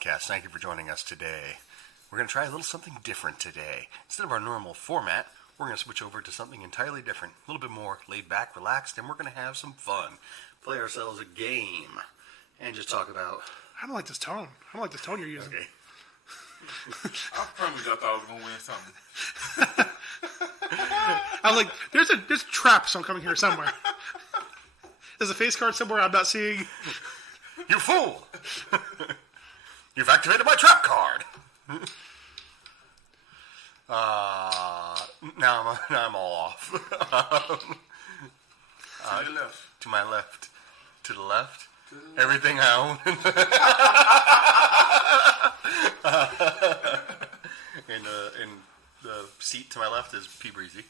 podcast. Thank you for joining us today. We're going to try a little something different today. Instead of our normal format, we're going to switch over to something entirely different. A little bit more laid back, relaxed, and we're going to have some fun. Play ourselves a game. And just talk about... I don't like this tone. I don't like this tone you're using. Okay. I promise you I thought I was going to win something. I'm like, there's a trap song coming here somewhere. There's a face card somewhere I'm not seeing. You fool! You've activated my trap card! Now I'm all off. To your left. To my left. To the left. Everything I own. And the seat to my left is P. Breezy.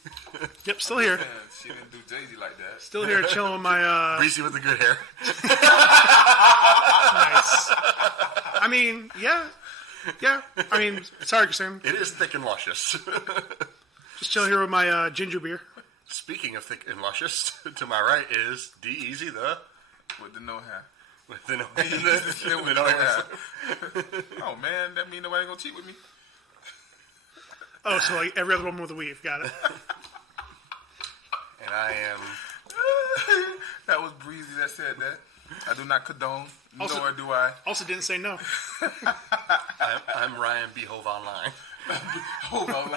Yep, still here. Man, she didn't do Jay-Z like that. Still here chilling with my... Breezy with the good hair. Nice. I mean, yeah. I mean, sorry, Christine. It is thick and luscious. Just chilling here with my ginger beer. Speaking of thick and luscious, to my right is D-Easy the... With the no hair. With the no With no hair. Oh, man, that mean nobody gonna cheat with me. Oh, so like every other woman with a weave. Got it. And I am... That was Breezy that said that. I do not condone, Also- nor do I. Also didn't say no. I'm Ryan B. Hove Online. Hold on,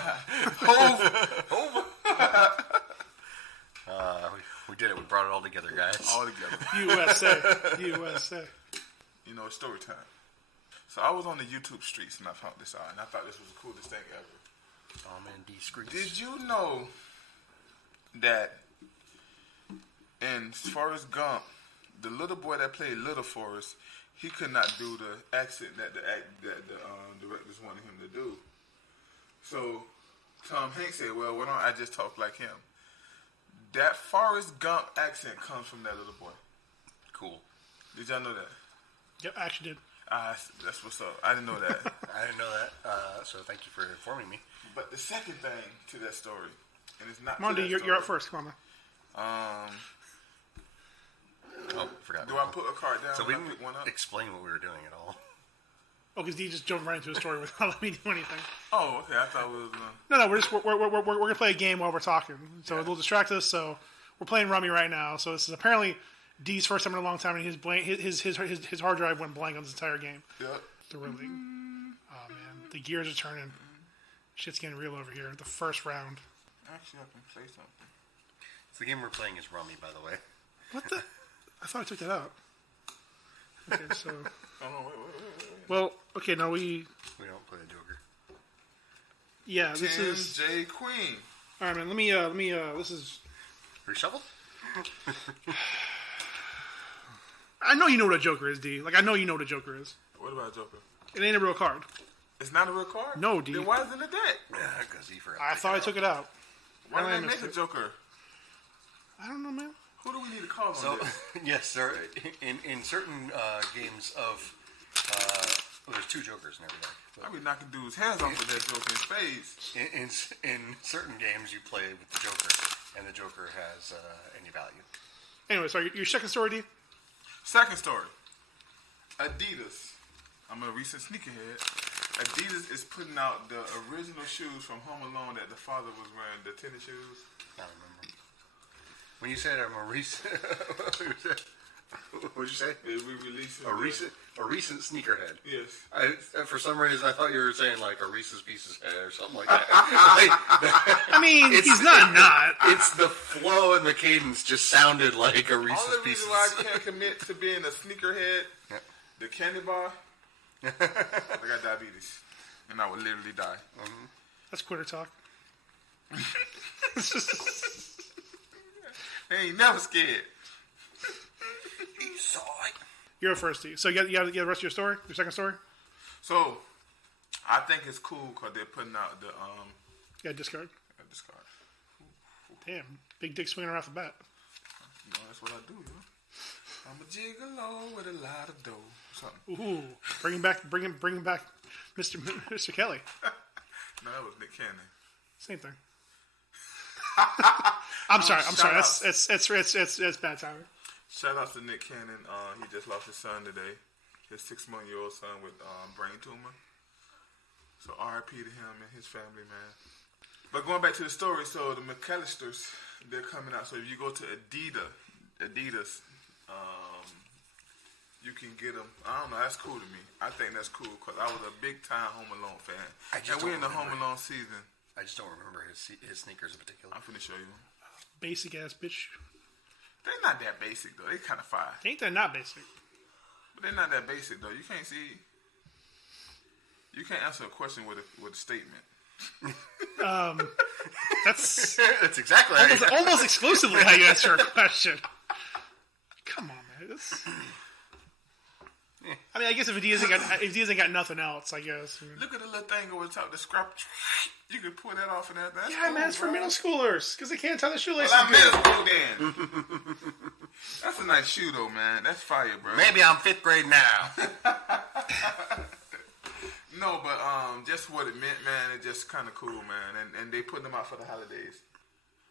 Hove. We did it. We brought it all together, guys. All together. USA. You know, it's story time. So I was on the YouTube streets and I found this out, and I thought this was the coolest thing ever. Oh, man, D-Screets. Did you know that in Forrest Gump, the little boy that played Little Forrest, he could not do the accent that the directors wanted him to do. So Tom Hanks said, well, why don't I just talk like him? That Forrest Gump accent comes from that little boy. Cool. Did y'all know that? Yep, I actually did. That's what's up. I didn't know that. I didn't know that, so thank you for informing me. But the second thing to that story, and it's not. Come on, to dude, that you're up story. first. Come on, man. Oh, forgot. Do I put a card down So we when I didn't pick one up? explain what we were doing at all. Oh, because D just jumped right into a story without letting me do anything. Oh, okay. I thought it was. No, we're gonna play a game while we're talking, so it'll distract us. So we're playing Rummy right now. So this is apparently D's first time in a long time, and his hard drive went blank on this entire game. Yep. Thrilling. Oh man, the gears are turning. Shit's getting real over here. The first round. Actually, I can play something. So the game we're playing is Rummy, by the way. What the? I thought I took that out. Okay, so. Oh no! Wait. Well, okay, now we don't play the Joker. Yeah, this Tim is. J. Queen. All right, man. Let me. This is. Reshuffle? I know you know what a Joker is, D. Like I know you know what a Joker is. What about Joker? It ain't a real card. It's not a real card? No, D. Then why is it in the deck? Yeah, because he forgot. I thought I took it out. Why did I they missed make a it. Joker? I don't know, man. Who do we need to call on So, this? yes, there, in certain games of... well, there's two Jokers in every deck. I be knocking dudes' hands off with that Joker in spades. In certain games, you play with the Joker, and the Joker has any value. Anyway, so your second story, D. Second story. Adidas. I'm a recent sneakerhead. Adidas is putting out the original shoes from Home Alone that the father was wearing, the tennis shoes. I don't remember. When you said I'm a recent... What'd you say? We released A recent sneakerhead. Yes. For some reason, I thought you were saying like a Reese's Pieces head or something like that. I mean, he's not. It's the flow and the cadence just sounded like a Reese's Only Pieces. reason why I can't commit to being a sneakerhead, the candy bar, I got diabetes. And I would literally die. Mm-hmm. That's quitter talk. They ain't never scared. You saw it. You're first, D. So you got the rest of your story, your second story. So, I think it's cool because they're putting out the Yeah, discard. discard. Damn, big dick swinging around the bat. You know, that's what I do, you know. I'm a gigolo with a lot of dough. Something. Ooh, bring him back, Mr. Kelly. No, that was Nick Cannon. Same thing. I'm sorry. shout out. It's bad timing. Shout out to Nick Cannon. He just lost his son today. his 6-month-old son with brain tumor. So R.I.P. to him and his family, man. But going back to the story, so the McAllisters, they're coming out. So if you go to Adidas, you can get them. I don't know. That's cool to me. I think that's cool because I was a big time Home Alone fan. And we're in the Home Alone season. I just don't remember his sneakers in particular. I'm finna show you. Basic ass bitch. They're not that basic though. They kind of fire. Ain't that not basic? But they're not that basic though. You can't see. You can't answer a question with a statement. That's That's exactly how you almost exclusively how you answer a question. Come on, man. I mean, I guess if Adidas ain't got nothing else, I guess. Look at the little thing over the top, the scrap. You can pull that off and that. That's Yeah, cool, man, it's for bro. middle schoolers because they can't tie the shoelaces. Well, I'm good. middle school then. That's a nice shoe though, man. That's fire, bro. Maybe I'm 5th grade now. No, but just what it meant, man. It's just kind of cool, man. And they put them out for the holidays.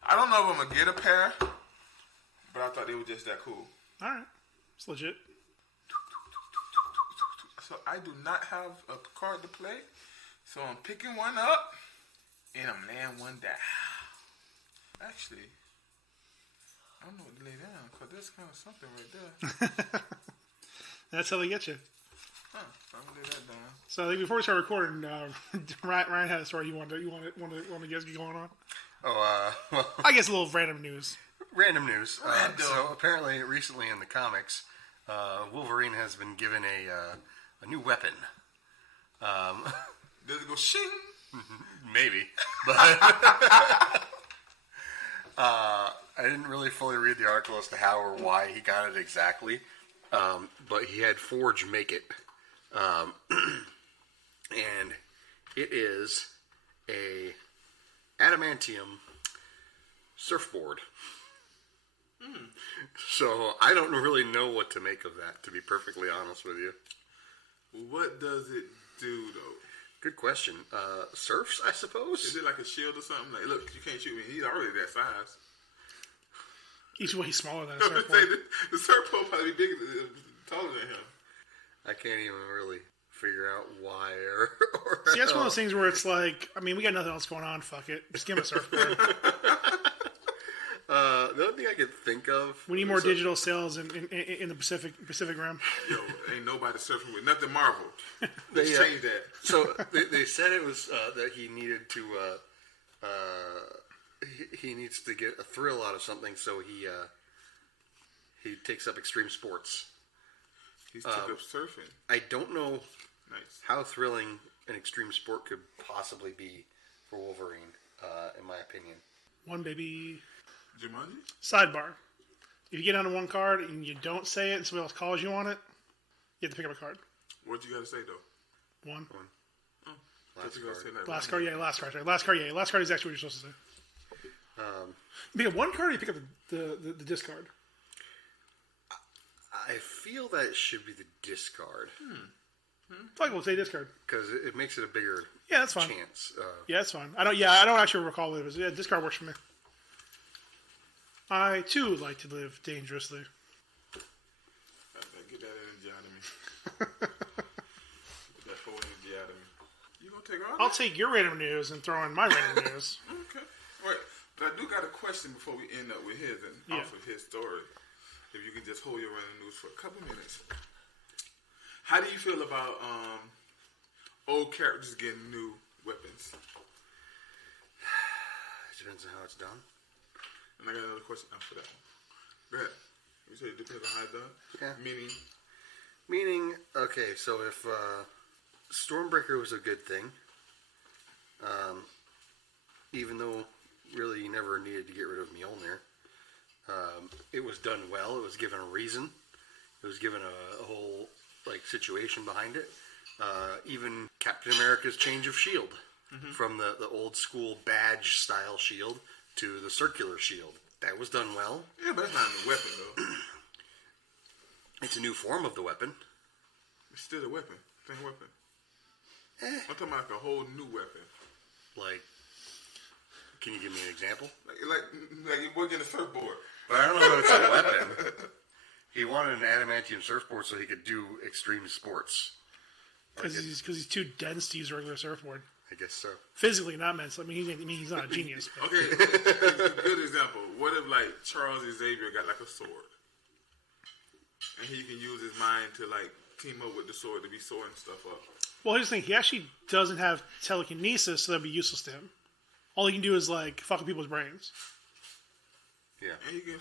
I don't know if I'm gonna get a pair, but I thought they were just that cool. All right, it's legit. So I do not have a card to play, so I'm picking one up and I'm laying one down. Actually, I don't know what to lay down because there's kind of something right there. That's how they get you. Huh? I'm gonna lay that down. So I think before we start recording, Ryan had a story you want to get going on. Oh, well, I guess a little random news. random news. Random. So apparently, recently in the comics, Wolverine has been given a new weapon. Does it go shing? Maybe, but I didn't really fully read the article as to how or why he got it exactly. But he had Forge make it, and it is a adamantium surfboard. So I don't really know what to make of that, to be perfectly honest with you. What does it do though? Good question. Surfs, I suppose? Is it like a shield or something? Like, look, you can't shoot me. He's already that size. He's way smaller than a The surfboard. surfboard probably bigger, taller than him. I can't even really figure out why or See, that's one of those things where it's like, I mean, we got nothing else going on. Fuck it, just give him a surfboard. The only thing I could think of... We need more digital sales in the Pacific Rim. Yo, ain't nobody surfing with nothing Marvel. They, Let's change that. So they said it was that he needed to... he needs to get a thrill out of something, so he takes up extreme sports. He's took up surfing. I don't know Nice. how thrilling an extreme sport could possibly be for Wolverine, in my opinion. One baby. Jumanji? Sidebar. If you get onto one card and you don't say it and somebody else calls you on it, you have to pick up a card. What you gotta say though? One. Last You gotta say card. that Last right. card, yeah, last card. Sorry. Last card, yeah. Last card is actually what you're supposed to say. You pick up one card or you pick up the discard? I feel that it should be the discard. Fuck, we'll say discard. Because it makes it a bigger Yeah, that's fine. chance. Yeah, that's fine. I don't actually recall what it was. Yeah, discard works for me. I too like to live dangerously. Get that energy out of me. Get that full energy out of me. You gonna take all I'll that? take your random news and throw in my random news. Okay. Right. But I do got a question before we end up with his and off of his story. If you can just hold your random news for a couple minutes. How do you feel about old characters getting new weapons? It depends on how it's done. And I got another question after that. Go ahead. You say it depends on how it's done? Yeah. Meaning, okay, so if Stormbreaker was a good thing, even though really you never needed to get rid of Mjolnir, it was done well. It was given a reason. It was given a whole situation behind it. Even Captain America's change of shield from the old school badge style shield to the circular shield. That was done well. yeah, but it's not a weapon though. It's a new form of the weapon. It's still a weapon. Same weapon. Eh. I'm talking about like a whole new weapon. Like, can you give me an example? Like you're working a surfboard. But I don't know if it's a weapon. He wanted an adamantium surfboard so he could do extreme sports. Because he's too dense to use a regular surfboard. I guess so. Physically, not mentally. I mean, he's not a genius. But. Okay, a good example. What if like Charles Xavier got like a sword, and he can use his mind to like team up with the sword to be sorting stuff up? Well, here's the thing. He actually doesn't have telekinesis, so that'd be useless to him. All he can do is like fuck with people's brains. Yeah. And he can.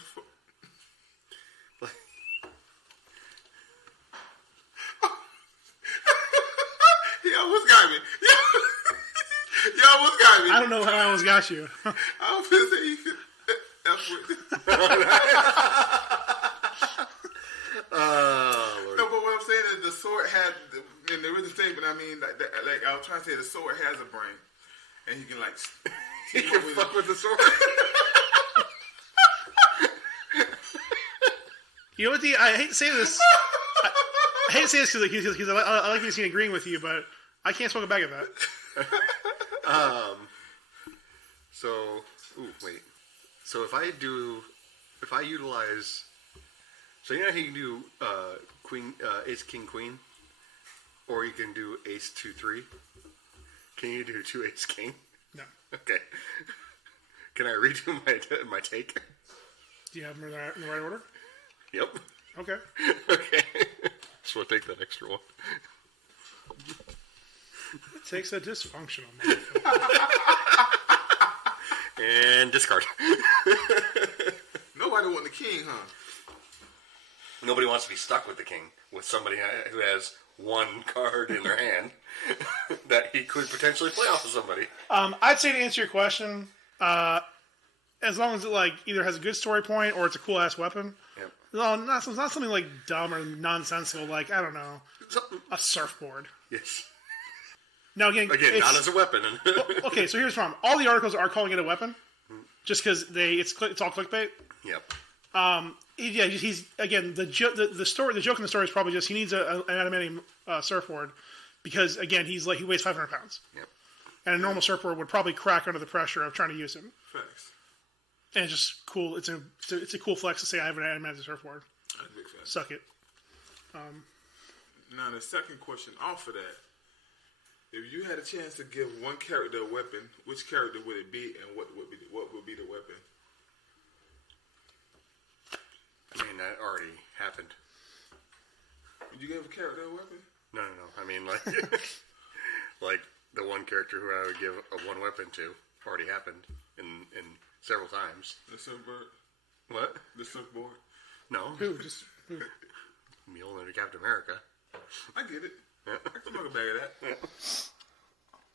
He almost got me. You almost got me. I don't know how I almost got you. I was going to say he could F with. Oh, Lord. No, but what I'm saying is the sword had, and there is a statement, I mean, like I was trying to say the sword has a brain. And he can, like, He can fuck with the sword. You know what? I hate to say this. I hate to say this because I like being seen agreeing with you, but I can't smoke a bag of that. So, wait. So if I utilize, so you know how you can do queen, ace, king, queen, or you can do ace, 2, 3. Can you do 2 ace, king? No. Okay. Can I redo my take? Do you have them in the right order? Yep. Okay. Okay. Just want to take that extra one. It takes a dysfunctional. And discard. Nobody want the king, huh? Nobody wants to be stuck with the king, with somebody who has one card in their hand that he could potentially play off of somebody. I'd say to answer your question, as long as it like either has a good story point or it's a cool ass weapon. Yep. No, not something like dumb or nonsensical, like I don't know, a surfboard. Yes. Now again, Not as a weapon. Okay, so here's the problem. All the articles are calling it a weapon, just because it's all clickbait. Yep. Yeah, he's again the joke in the story is probably just he needs an adamantium surfboard because again he weighs 500 pounds. Yep. And a normal surfboard would probably crack under the pressure of trying to use him. Facts. And it's just cool. It's a cool flex to say I have an adamantium surfboard. That's a big fact. Suck it. Now the second question off of that. If you had a chance to give one character a weapon, which character would it be, and what would be the weapon? I mean, that already happened. Would you give a character a weapon? No. I mean, like, like the one character who I would give a one weapon to already happened in several times. The surfboard? What? The surfboard? No. Who? Mjolnir to Captain America. I get it. Yeah. I can smoke a bag of that. Yeah.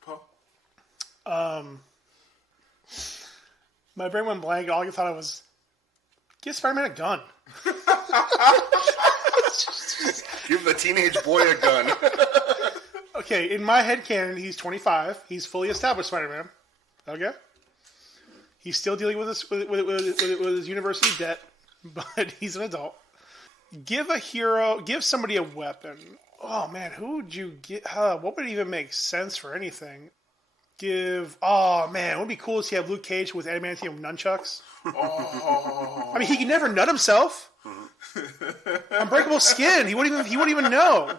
Paul? My brain went blank. All I thought of was give Spider-Man a gun. Give the teenage boy a gun. Okay, in my headcanon, he's 25. He's fully established Spider-Man. Okay? He's still dealing with his university debt, but he's an adult. Give somebody a weapon. Oh, man, who would you get? What would even make sense for anything? Oh, man, it would be cool if you have Luke Cage with adamantium nunchucks. Oh. I mean, he could never nut himself. Unbreakable skin. He wouldn't even know.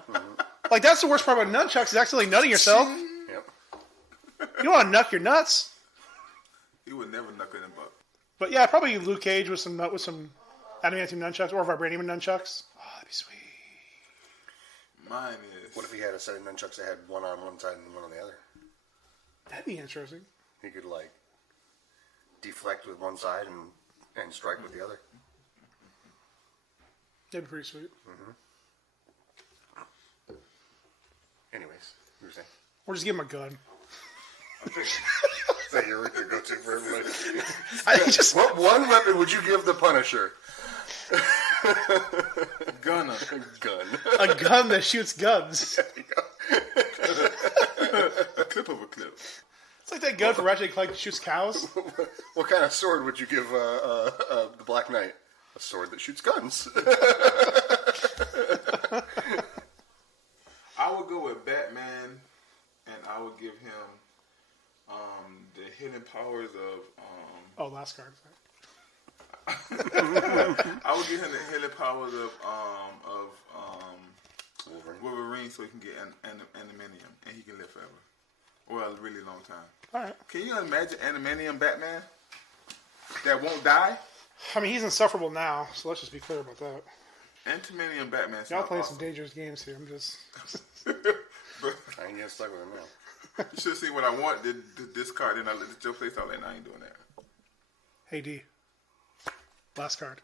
Like, that's the worst part about nunchucks is accidentally nutting yourself. Yep. You don't want to nut your nuts. He would never knuckle him up. But yeah, probably Luke Cage with some adamantium nunchucks or vibranium nunchucks. Oh, that'd be sweet. Mine is. What if he had a set of nunchucks that had one on one side and one on the other? That'd be interesting. He could, like, deflect with one side and strike with the other. That'd be pretty sweet. Anyways, you were saying? Or just give him a gun. Is that your go-to for everybody? What one weapon would you give the Punisher? Gunner. Gun. A gun that shoots guns. A clip of a clip. It's like that gun for Ratchet & Clank that shoots cows. What kind of sword would you give the Black Knight? A sword that shoots guns. I would go with Batman, and I would give him the hidden powers of. Oh, last card. I would give him the healing powers of Wolverine, so he can get animanium and he can live forever. Well, a really long time. All right. Can you imagine animanium Batman that won't die? I mean, he's insufferable now, so let's just be clear about that. Animanium Batman. Y'all playing some dangerous games here. I'm just. But I ain't getting stuck with him now. you should see what I want. This card, then I let your place out, and I ain't doing that. Hey D. Last card.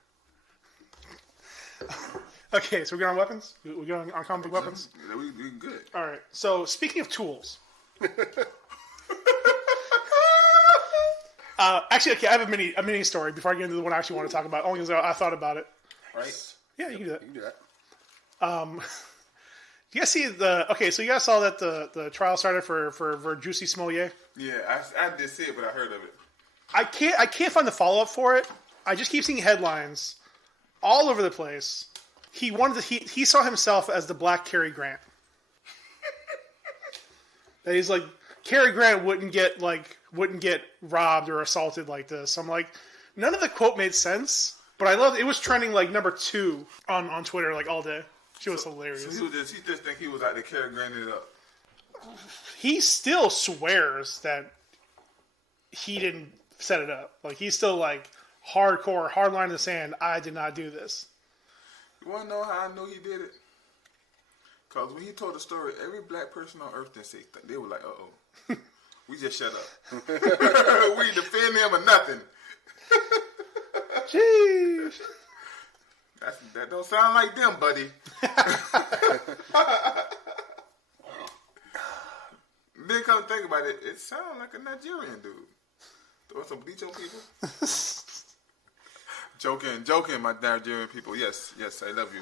Okay, so we're going on weapons. We going on comic book weapons. We good. All right. So speaking of tools. Actually, okay, I have a mini story before I get into the one I actually want to talk about. Only because I thought about it. Right? Yeah, you can do that. You can do that. You guys see the? Okay, so you guys saw that the trial started for Juicy Smollett. Yeah, I did see it, but I heard of it. I can't find the follow up for it. I just keep seeing headlines all over the place. He saw himself as the Black Cary Grant. That he's like, Cary Grant wouldn't get robbed or assaulted like this. I'm like, none of the quote made sense, but I love it. Was trending like number 2 on Twitter like all day. She was hilarious. So he just think he was out there Cary Granted it up. He still swears that he didn't set it up. Like he's still like hardcore, hard line in the sand. I did not do this. You want to know how I know he did it? Because when he told the story, every black person on earth didn't say they were like, uh-oh. We just shut up. We defend him or nothing. Jeez. That don't sound like them, buddy. Then come to think about it, it sounds like a Nigerian dude. Throw some bleach on people. Joking, my Nigerian people. Yes, I love you.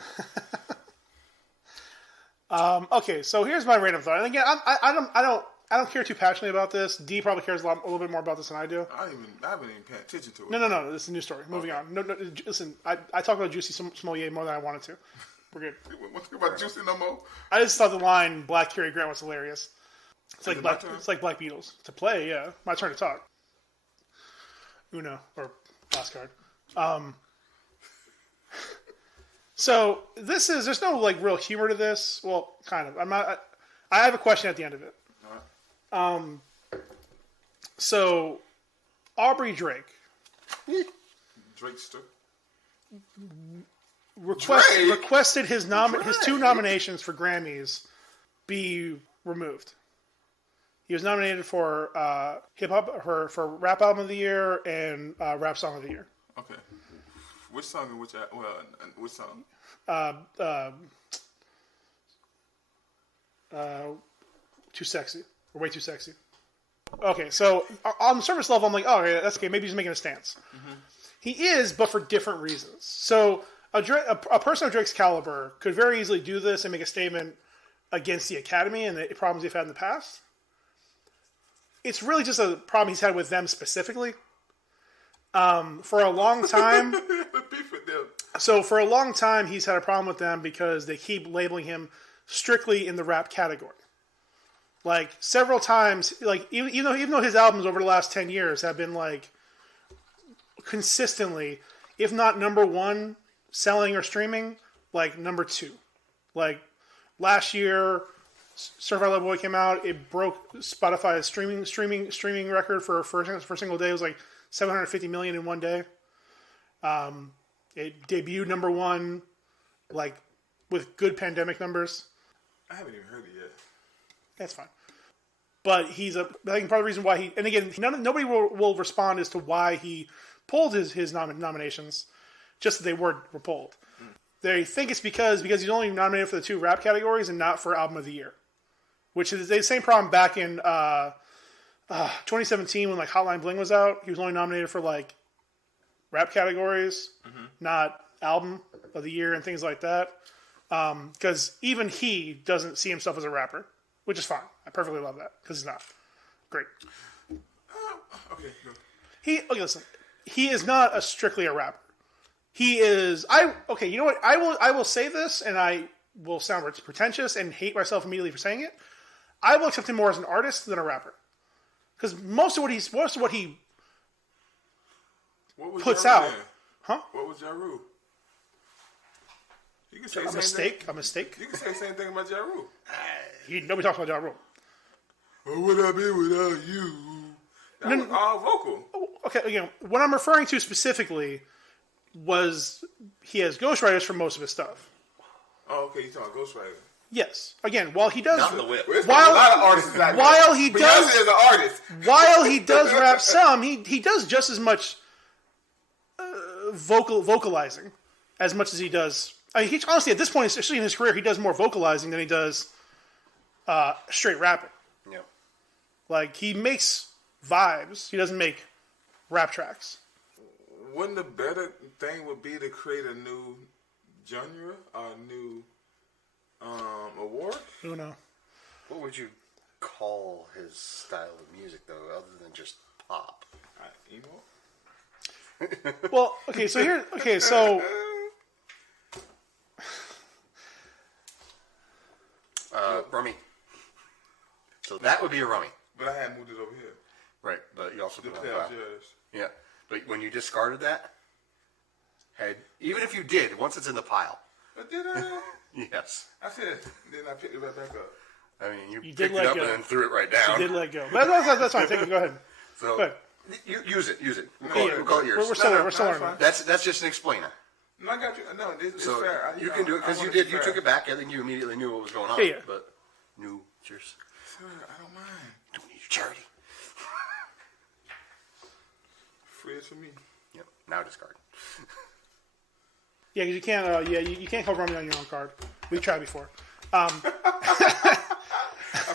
Okay, so here's my random thought. And again, I don't care too passionately about this. D probably cares a little bit more about this than I do. I haven't even paid attention to it. No. This is a new story. Moving on. No, listen. I talk about Juicy Smollett more than I wanted to. We're good. What's about Juicy no more? I just thought the line "Black Cary Grant" was hilarious. It's like my turn? It's like Black Beatles to play. Yeah, my turn to talk. Uno or last card. So there's no like real humor to this. Well, kind of. I have a question at the end of it. So Aubrey Drake Drakester. requested his 2 nominations for Grammys be removed. He was nominated for hip hop for rap album of the year and rap song of the year. Okay. Which song and which song? Too sexy. Or way too sexy. Okay, so on the surface level, I'm like, oh, okay, that's okay. Maybe he's making a stance. Mm-hmm. He is, but for different reasons. So a person of Drake's caliber could very easily do this and make a statement against the Academy and the problems they've had in the past. It's really just a problem he's had with them specifically. For a long time. So for a long time, he's had a problem with them because they keep labeling him strictly in the rap category. Like several times, like even though his albums over the last 10 years have been like consistently, if not number 1 selling or streaming, like number 2. Like last year, Certified Lover Boy came out. It broke Spotify's streaming record for a single day. It was like 750 million in one day. It debuted number 1, like with good pandemic numbers. I haven't even heard it yet. That's fine. But I think part of the reason why and again, nobody will respond as to why he pulled his nominations, just that they were pulled. Mm. They think it's because he's only nominated for the 2 rap categories and not for album of the year, which is the same problem back in 2017 when like Hotline Bling was out. He was only nominated for like rap categories, not album of the year and things like that. Because even he doesn't see himself as a rapper, which is fine. I perfectly love that because he's not. Great. Okay. Go. Listen. He is not strictly a rapper. He is. You know what? I will say this, and I will sound pretentious and hate myself immediately for saying it. I will accept him more as an artist than a rapper, because most of what he puts out. Huh? What was Ja Rule? You can say A mistake. A mistake. You can say the same thing about Ja Rule. Nobody talks about Ja Rule. What would I be without you? That was all vocal. Okay, again, what I'm referring to specifically was he has ghostwriters for most of his stuff. Oh, okay, you talking Ghostwriter. Yes. Again, while he does... Not the whip. Well, there's a lot of artists out there. While he Beyonce does... is an artist. While he does rap some, he does just as much vocalizing as much as he does... I mean, he, honestly, at this point, especially in his career, he does more vocalizing than he does straight rapping. Yep. Like, he makes vibes. He doesn't make rap tracks. Wouldn't the better thing would be to create a new genre or a new award? Who knows? What would you call his style of music, though, other than just pop? Emo? Well, okay, so here... Okay, so... Rummy. So that would be a Rummy. But I had moved it over here. Right, but you also The put it on the playoffs, pile. yours. Yeah, but when you discarded that, even if you did, once it's in the pile, But did I? yes. I said, then I picked it right back up. I mean, you did picked let it up go. and then threw it right down. He did let go. That's fine. Take it. Go ahead. So Go ahead. use it. We'll Yeah, call it yours. We're still that's learning. fine. That's just an explainer. No, I got you. No, it's So fair. you can do it because you took it back. I think you immediately knew what was going on. Yeah. But new cheers. Sir, I don't mind. Don't need your charity. Free it for me. Yep. Now discard. Yeah, because you can't. You can't call Rummy on your own card. We've tried before. I've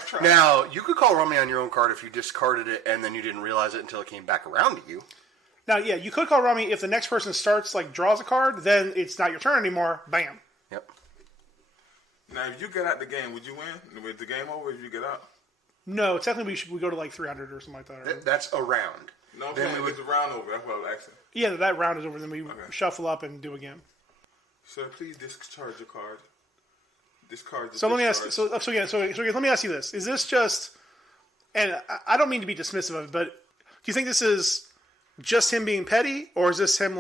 tried. Now you could call Rummy on your own card if you discarded it and then you didn't realize it until it came back around to you. Now, yeah, you could call Rummy if the next person starts draws a card. Then it's not your turn anymore. Bam. Yep. Now, if you get out the game, would you win? Was the game over if you get out? No, technically we go to 300 or something like that. Right? That's a round. No, I'm Then saying we it's the round over. That's what I was asking. Yeah, that round is over. Then we shuffle up and do again. Sir, please discharge your card. Discard. So let me ask. So again, let me ask you this: is this just? And I don't mean to be dismissive of it, but do you think this is just him being petty, or is this him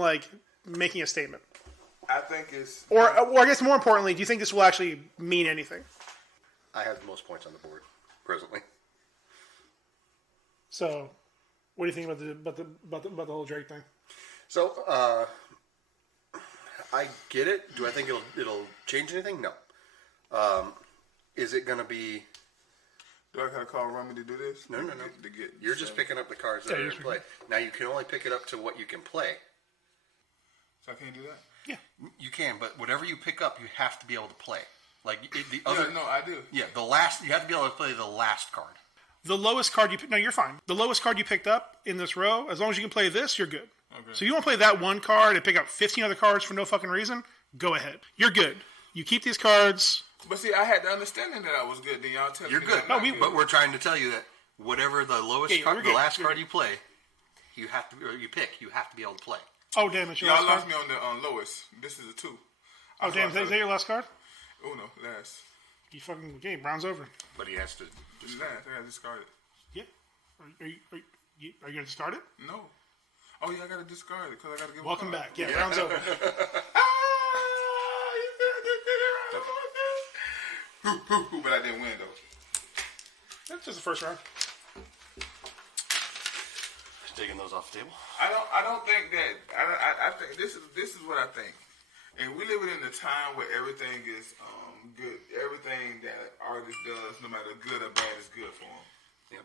making a statement? I think it's. Or I guess more importantly, do you think this will actually mean anything? I have the most points on the board presently. So, what do you think about the whole Drake thing? So I get it. Do I think it'll change anything? No. Is it going to be? Do I gotta call Rummy to do this? No. To get You're just picking up the cards that are in play. Now you can only pick it up to what you can play. So I can't do that. Yeah, You can, but whatever you pick up, you have to be able to play. The Yeah, other. no, I do. Yeah, you have to be able to play the last card. the lowest card you no, you're fine. The lowest card you picked up in this row, as long as you can play this, you're good. Okay. So you want to play that one card and pick up 15 other cards for no fucking reason? Go ahead. You're good. You keep these cards. But see, I had the understanding that I was good. Then y'all tell You're me good. that I'm not But we're trying to tell you that whatever the lowest Yeah, card, we're the good. last You're card you play, you have to, or you pick, you have to be able to play. Oh, damn, it's your Y'all last lost card? me on the lowest. This is a 2. Oh, damn, is that your last card? Oh no, last. You fucking game. Round's over. But he has to. Last. I gotta discard it. Yeah. Are you going to discard it? No. Oh yeah, I gotta discard it because I gotta give. Welcome a card. back. Yeah, round's over. But I didn't win though. That's just the first round. Taking those off the table. I don't think that. I think this is what I think. And we live in a time where everything is good. Everything that an artist does, no matter good or bad, is good for him. Yep.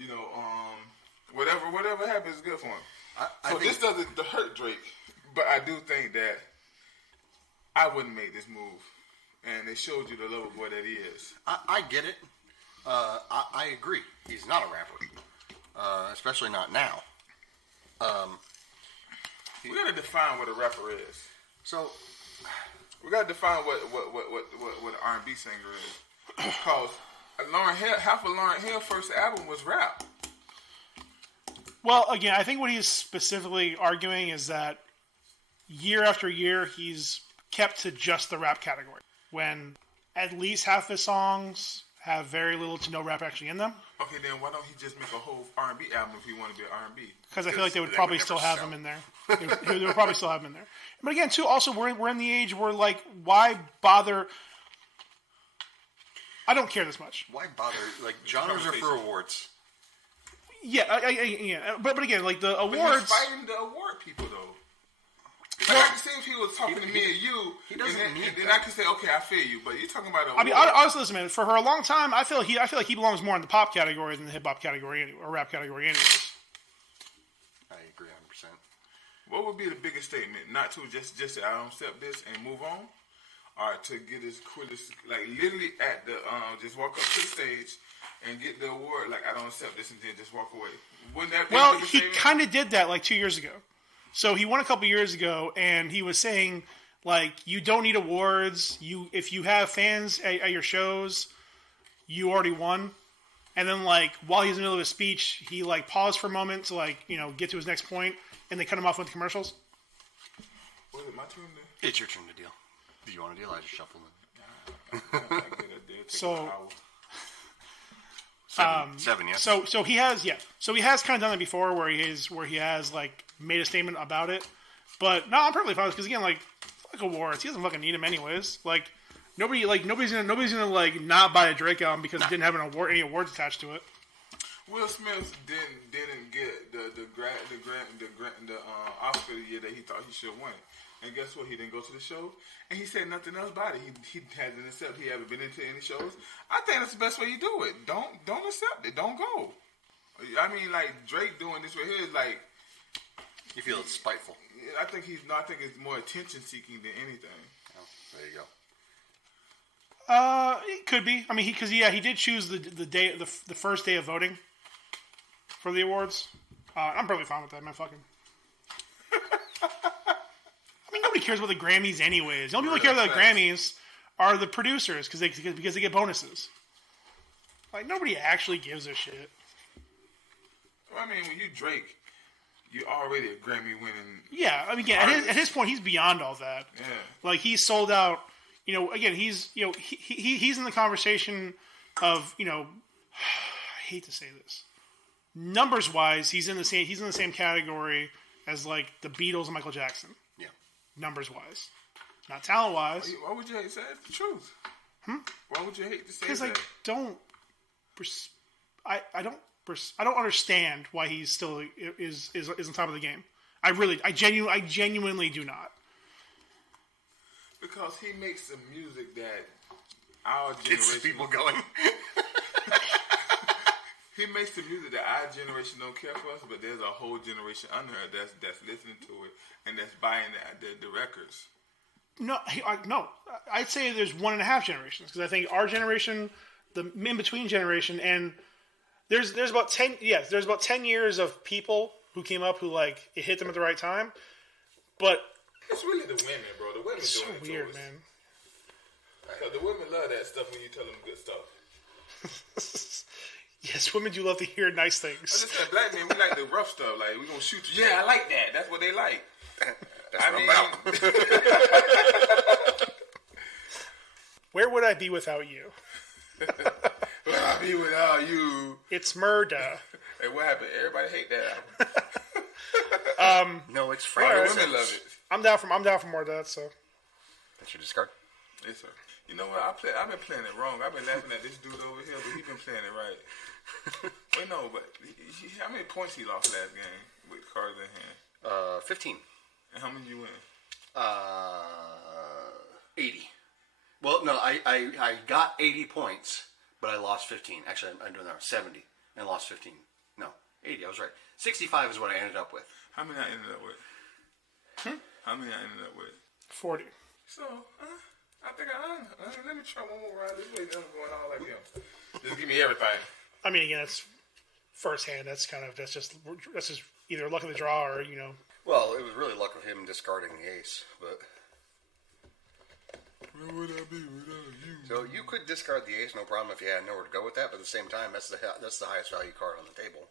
You know, whatever happens is good for him. I So think- this doesn't hurt Drake, but I do think that I wouldn't make this move, and it showed you the lover boy that he is. I get it. I agree. He's not a rapper, especially not now. We gotta define what a rapper is. So We gotta define what an R&B singer is, because half of Lauryn Hill's first album was rap. Well, again, I think what he's specifically arguing is that year after year, he's kept to just the rap category. When at least half his songs have very little to no rap actually in them. Okay, then why don't he just make a whole R&B album if he want to be an R&B? Because I feel like they would probably still have him in there. They would probably still have him in there. But again, too, also we're in the age where like, why bother? I don't care this much. Why bother? Like, genres are for awards. Yeah, yeah. But again, like the awards. But he's fighting the award people though. Like, I can see if he was talking to me and you, he doesn't need then that. I can say, okay, I feel you. But you're talking about I mean, honestly, listen, man. For her a long time, I feel like he belongs more in the pop category than the hip hop category or rap category, anyways. I agree 100%. What would be the biggest statement? Not to just say I don't accept this and move on, or to get his coolest, like literally at the just walk up to the stage and get the award, like I don't accept this, and then just walk away. Wouldn't that be Well, the biggest he statement? kind of did that like 2 years ago. So he won a couple years ago, and he was saying like, you don't need awards. If you have fans at your shows, you already won. And then like while he's in the middle of his speech, he like paused for a moment to like get to his next point, and they cut him off with commercials. Was it my turn? It's your turn to deal. Do you want to deal? I just shuffle them. So. Seven, yeah. So he has kind of done it before where he has like made a statement about it, but no, I'm perfectly fine because again, like fuck awards, he doesn't fucking need them anyways. Like nobody's gonna like not buy a Drake album because it didn't have any awards attached to it. Will Smith didn't get the Oscar the year that he thought he should win. And guess what? He didn't go to the show, and he said nothing else about it. He hasn't accepted. He haven't been into any shows. I think that's the best way you do it. Don't accept it. Don't go. I mean, like Drake doing this right here is like. You feel it's spiteful. I think it's more attention seeking than anything. Oh, there you go. It could be. I mean, he did choose the first day of voting for the awards. I'm perfectly fine with that, man. Fucking. I mean, nobody cares about the Grammys anyways. The only people who care about the Grammys are the producers because they get bonuses. Like nobody actually gives a shit. Well, I mean, when you Drake, you're already a Grammy winning. Yeah, I mean, yeah. At his point, he's beyond all that. Yeah. Like he's sold out. Again, he's he's in the conversation of I hate to say this, numbers wise, he's in the same category as like the Beatles and Michael Jackson. Yeah. Numbers wise, not talent wise. Why would you hate to say it's the truth? Why would you hate to say that? Because I don't understand why he's still is on top of the game. I genuinely do not. Because he makes some music that our generation... Gets people going. He makes the music that our generation don't care for us, but there's a whole generation under her that's listening to it and that's buying the records. No, no. I'd say there's 1.5 generations because I think our generation, the in-between generation, and there's about 10. Yes, there's about 10 years of people who came up who like it hit them at the right time, but it's really the women, bro. The women it's so doing it weird, to us. man. Because the women love that stuff when you tell them good stuff. Yes, women do love to hear nice I things. just said black men, we like the rough stuff. Like we gonna shoot you. Yeah, I like that. That's what they like. That's what I'm about. Where would I be without you? Where I be without you? It's murder. Hey, what happened? Everybody hate that album. No, it's Right, frankincense. women love it. I'm down for more of that. So That's your discard. Yes, sir. You know what? I've been playing it wrong. I've been laughing at this dude over here, but he's been playing it right. Wait, no, but how many points he lost last game with cards in hand? 15. And how many you win? 80. Well, no, I got 80 points, but I lost 15. Actually, I'm doing that 70 and lost 15. No, 80. I was right. 65 is what I ended up with. How many I ended up with? How many I ended up with? 40. So, I think let me try one more round. This way I'm going all like him. Just give me everything. I mean, again, that's firsthand. That's just either luck of the draw or Well, it was really luck of him discarding the ace, but... Where would I be without you? So you could discard the ace, no problem, if you had nowhere to go with that, but at the same time, that's the highest value card on the table.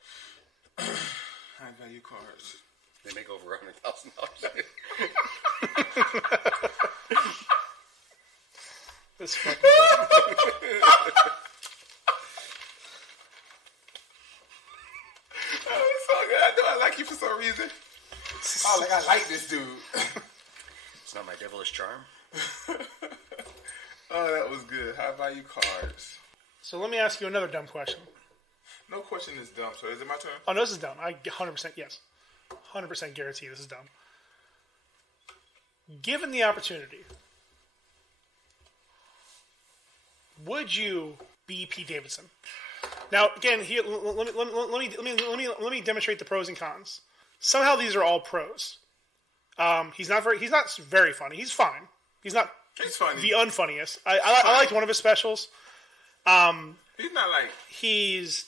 High value cards. They make over $100,000. this fucking. know I like you for some reason. I like this dude. It's not my devilish charm. Oh, that was good. High value cards. So let me ask you another dumb question. No question is dumb. So is it my turn? Oh, no, this is dumb. I 100% yes. 100% guarantee this is dumb. Given the opportunity, would you be Pete Davidson? Now, again, here let me demonstrate the pros and cons. Somehow these are all pros. He's not very funny. He's fine. He's not He's funny. the unfunniest. I liked one of his specials. He's not like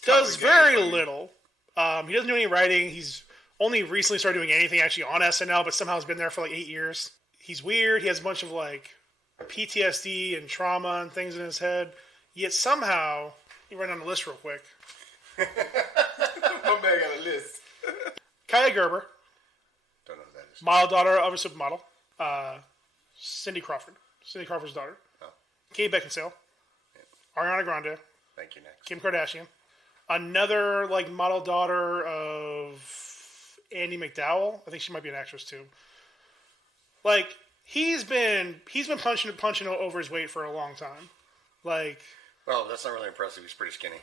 does very little. He doesn't do any writing. He's only recently started doing anything actually on SNL, but somehow has been there for like 8 years. He's weird. He has a bunch of like PTSD and trauma and things in his head. Yet somehow, you run down the list real quick. my man got a list. Kaya Gerber, Don't know who that is. model daughter of a supermodel. Cindy Crawford. Cindy Crawford's daughter. Oh. Kate Beckinsale. Ariana Grande. Thank you, next. Kim Kardashian. Another like model daughter of Andie MacDowell. I think she might be an actress too. Like he's been punching over his weight for a long time. Like, Well, that's not really impressive. He's pretty skinny.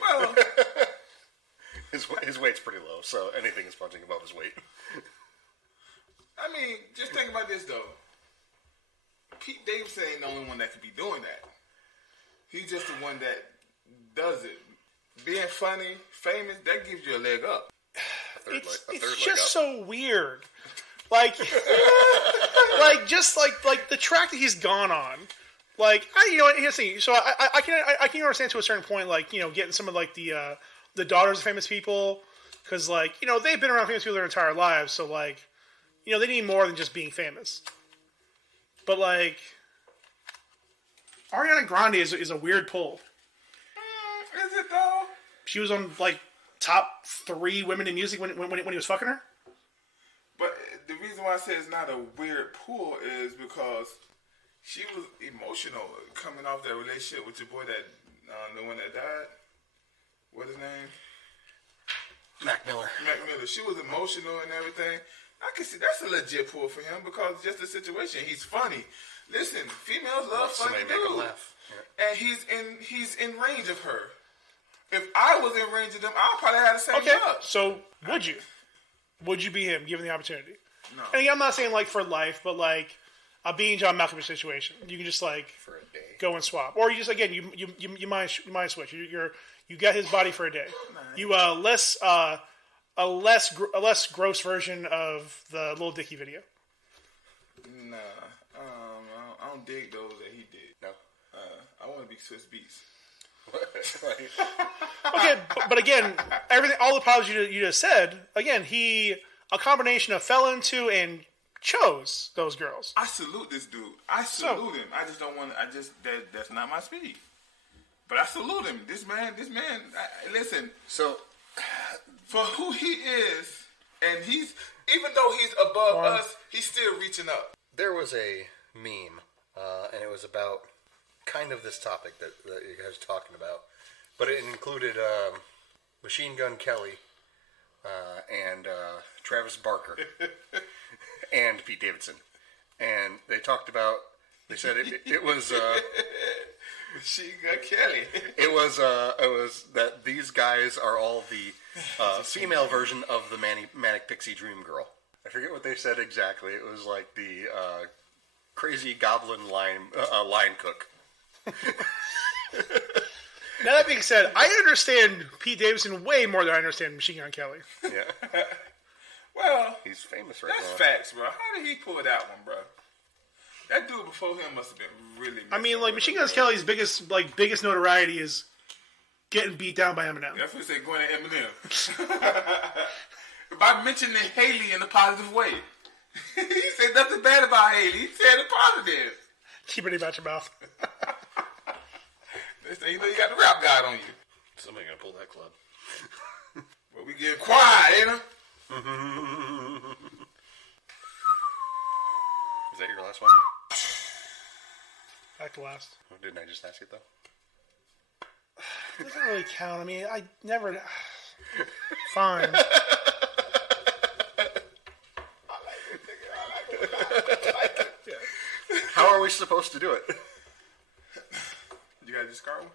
Well, His weight's pretty low, so anything is punching above his weight. I mean, just think about this though. Pete Davidson ain't the only one that could be doing that. He's just the one that does it. Being funny, famous, that gives you a leg up. it's just so weird. Like, just like the track that he's gone on. Like, here's the thing. So I can understand to a certain point, like, getting some of like the daughters of famous people, because like they've been around famous people their entire lives, so like they need more than just being famous. But like Ariana Grande is a weird pull. Is it though? She was on like top 3 women in music when he was fucking her. But the reason why I say it's not a weird pull is because she was emotional coming off that relationship with your boy that the one that died. What's his name? Mac Miller. Mac Miller. She was emotional and everything. I can see that's a legit pull for him because just the situation. He's funny. Listen, females love funny Somebody make him dudes, laugh. Yeah. and he's in range of her. If I was in range of them, I'd probably have the same Okay, look. so would you be him given the opportunity? No. And again, I'm not saying like for life, but like a being John Malkovich situation. You can just like For a day. go and swap, or you just again you mind switch. You got his body for a day. You a less gross version of the Lil Dicky video. Nah, I don't dig those that he did. No. I want to be Swiss Beats. Right. Okay, but again, all the problems you just said. Again, a combination of fell into and chose those girls. I salute this dude. I salute him. I just don't want to. That's not my speed. But I salute him. This man. Listen. So, For who he is, and even though he's above us, he's still reaching up. there was a meme, and it was about kind of this topic that you guys are talking about, but it included Machine Gun Kelly and Travis Barker and Pete Davidson, and they talked about. They said it was. Machine Gun Kelly. It was that these guys are all the female version of the Manic Pixie Dream Girl. I forget what they said exactly. It was like the crazy goblin line cook. Now that being said, I understand Pete Davidson way more than I understand Machine Gun Kelly. Yeah, Well, he's famous right that's now. facts, bro. How did he pull that one, bro? That dude before him must have been really. I mean, like Machine Gun Gun Kelly's biggest notoriety is getting beat down by Eminem. That's what they going to Eminem. By mentioning Haley in a positive way. He said nothing bad about Haley. He said it positive. Keep it about your mouth. They say, you got the rap god on you. Somebody gonna pull that club. Well, we get quiet, ain't it? Is that your last one? Back to last. Oh, didn't I just ask it though? Doesn't really count. I mean, I never. Fine. How are we supposed to do it? You gotta discard one?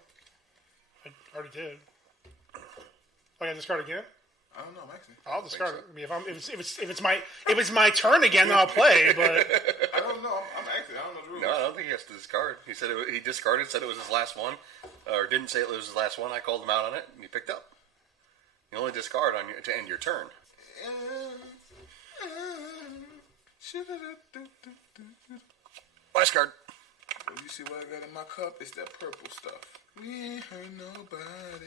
I already did. Oh, I gotta discard again? I don't know, I'm actually. I'll discard it. I mean, if it's my turn again, then I'll play. But I don't know. I'm actually. I don't know the rules. No, I don't think he has to discard. He said he discarded, said it was his last one, or didn't say it was his last one. I called him out on it, and he picked up. You only discard to end your turn. Last card. You see what I got in my cup? It's that purple stuff. We ain't hurt nobody.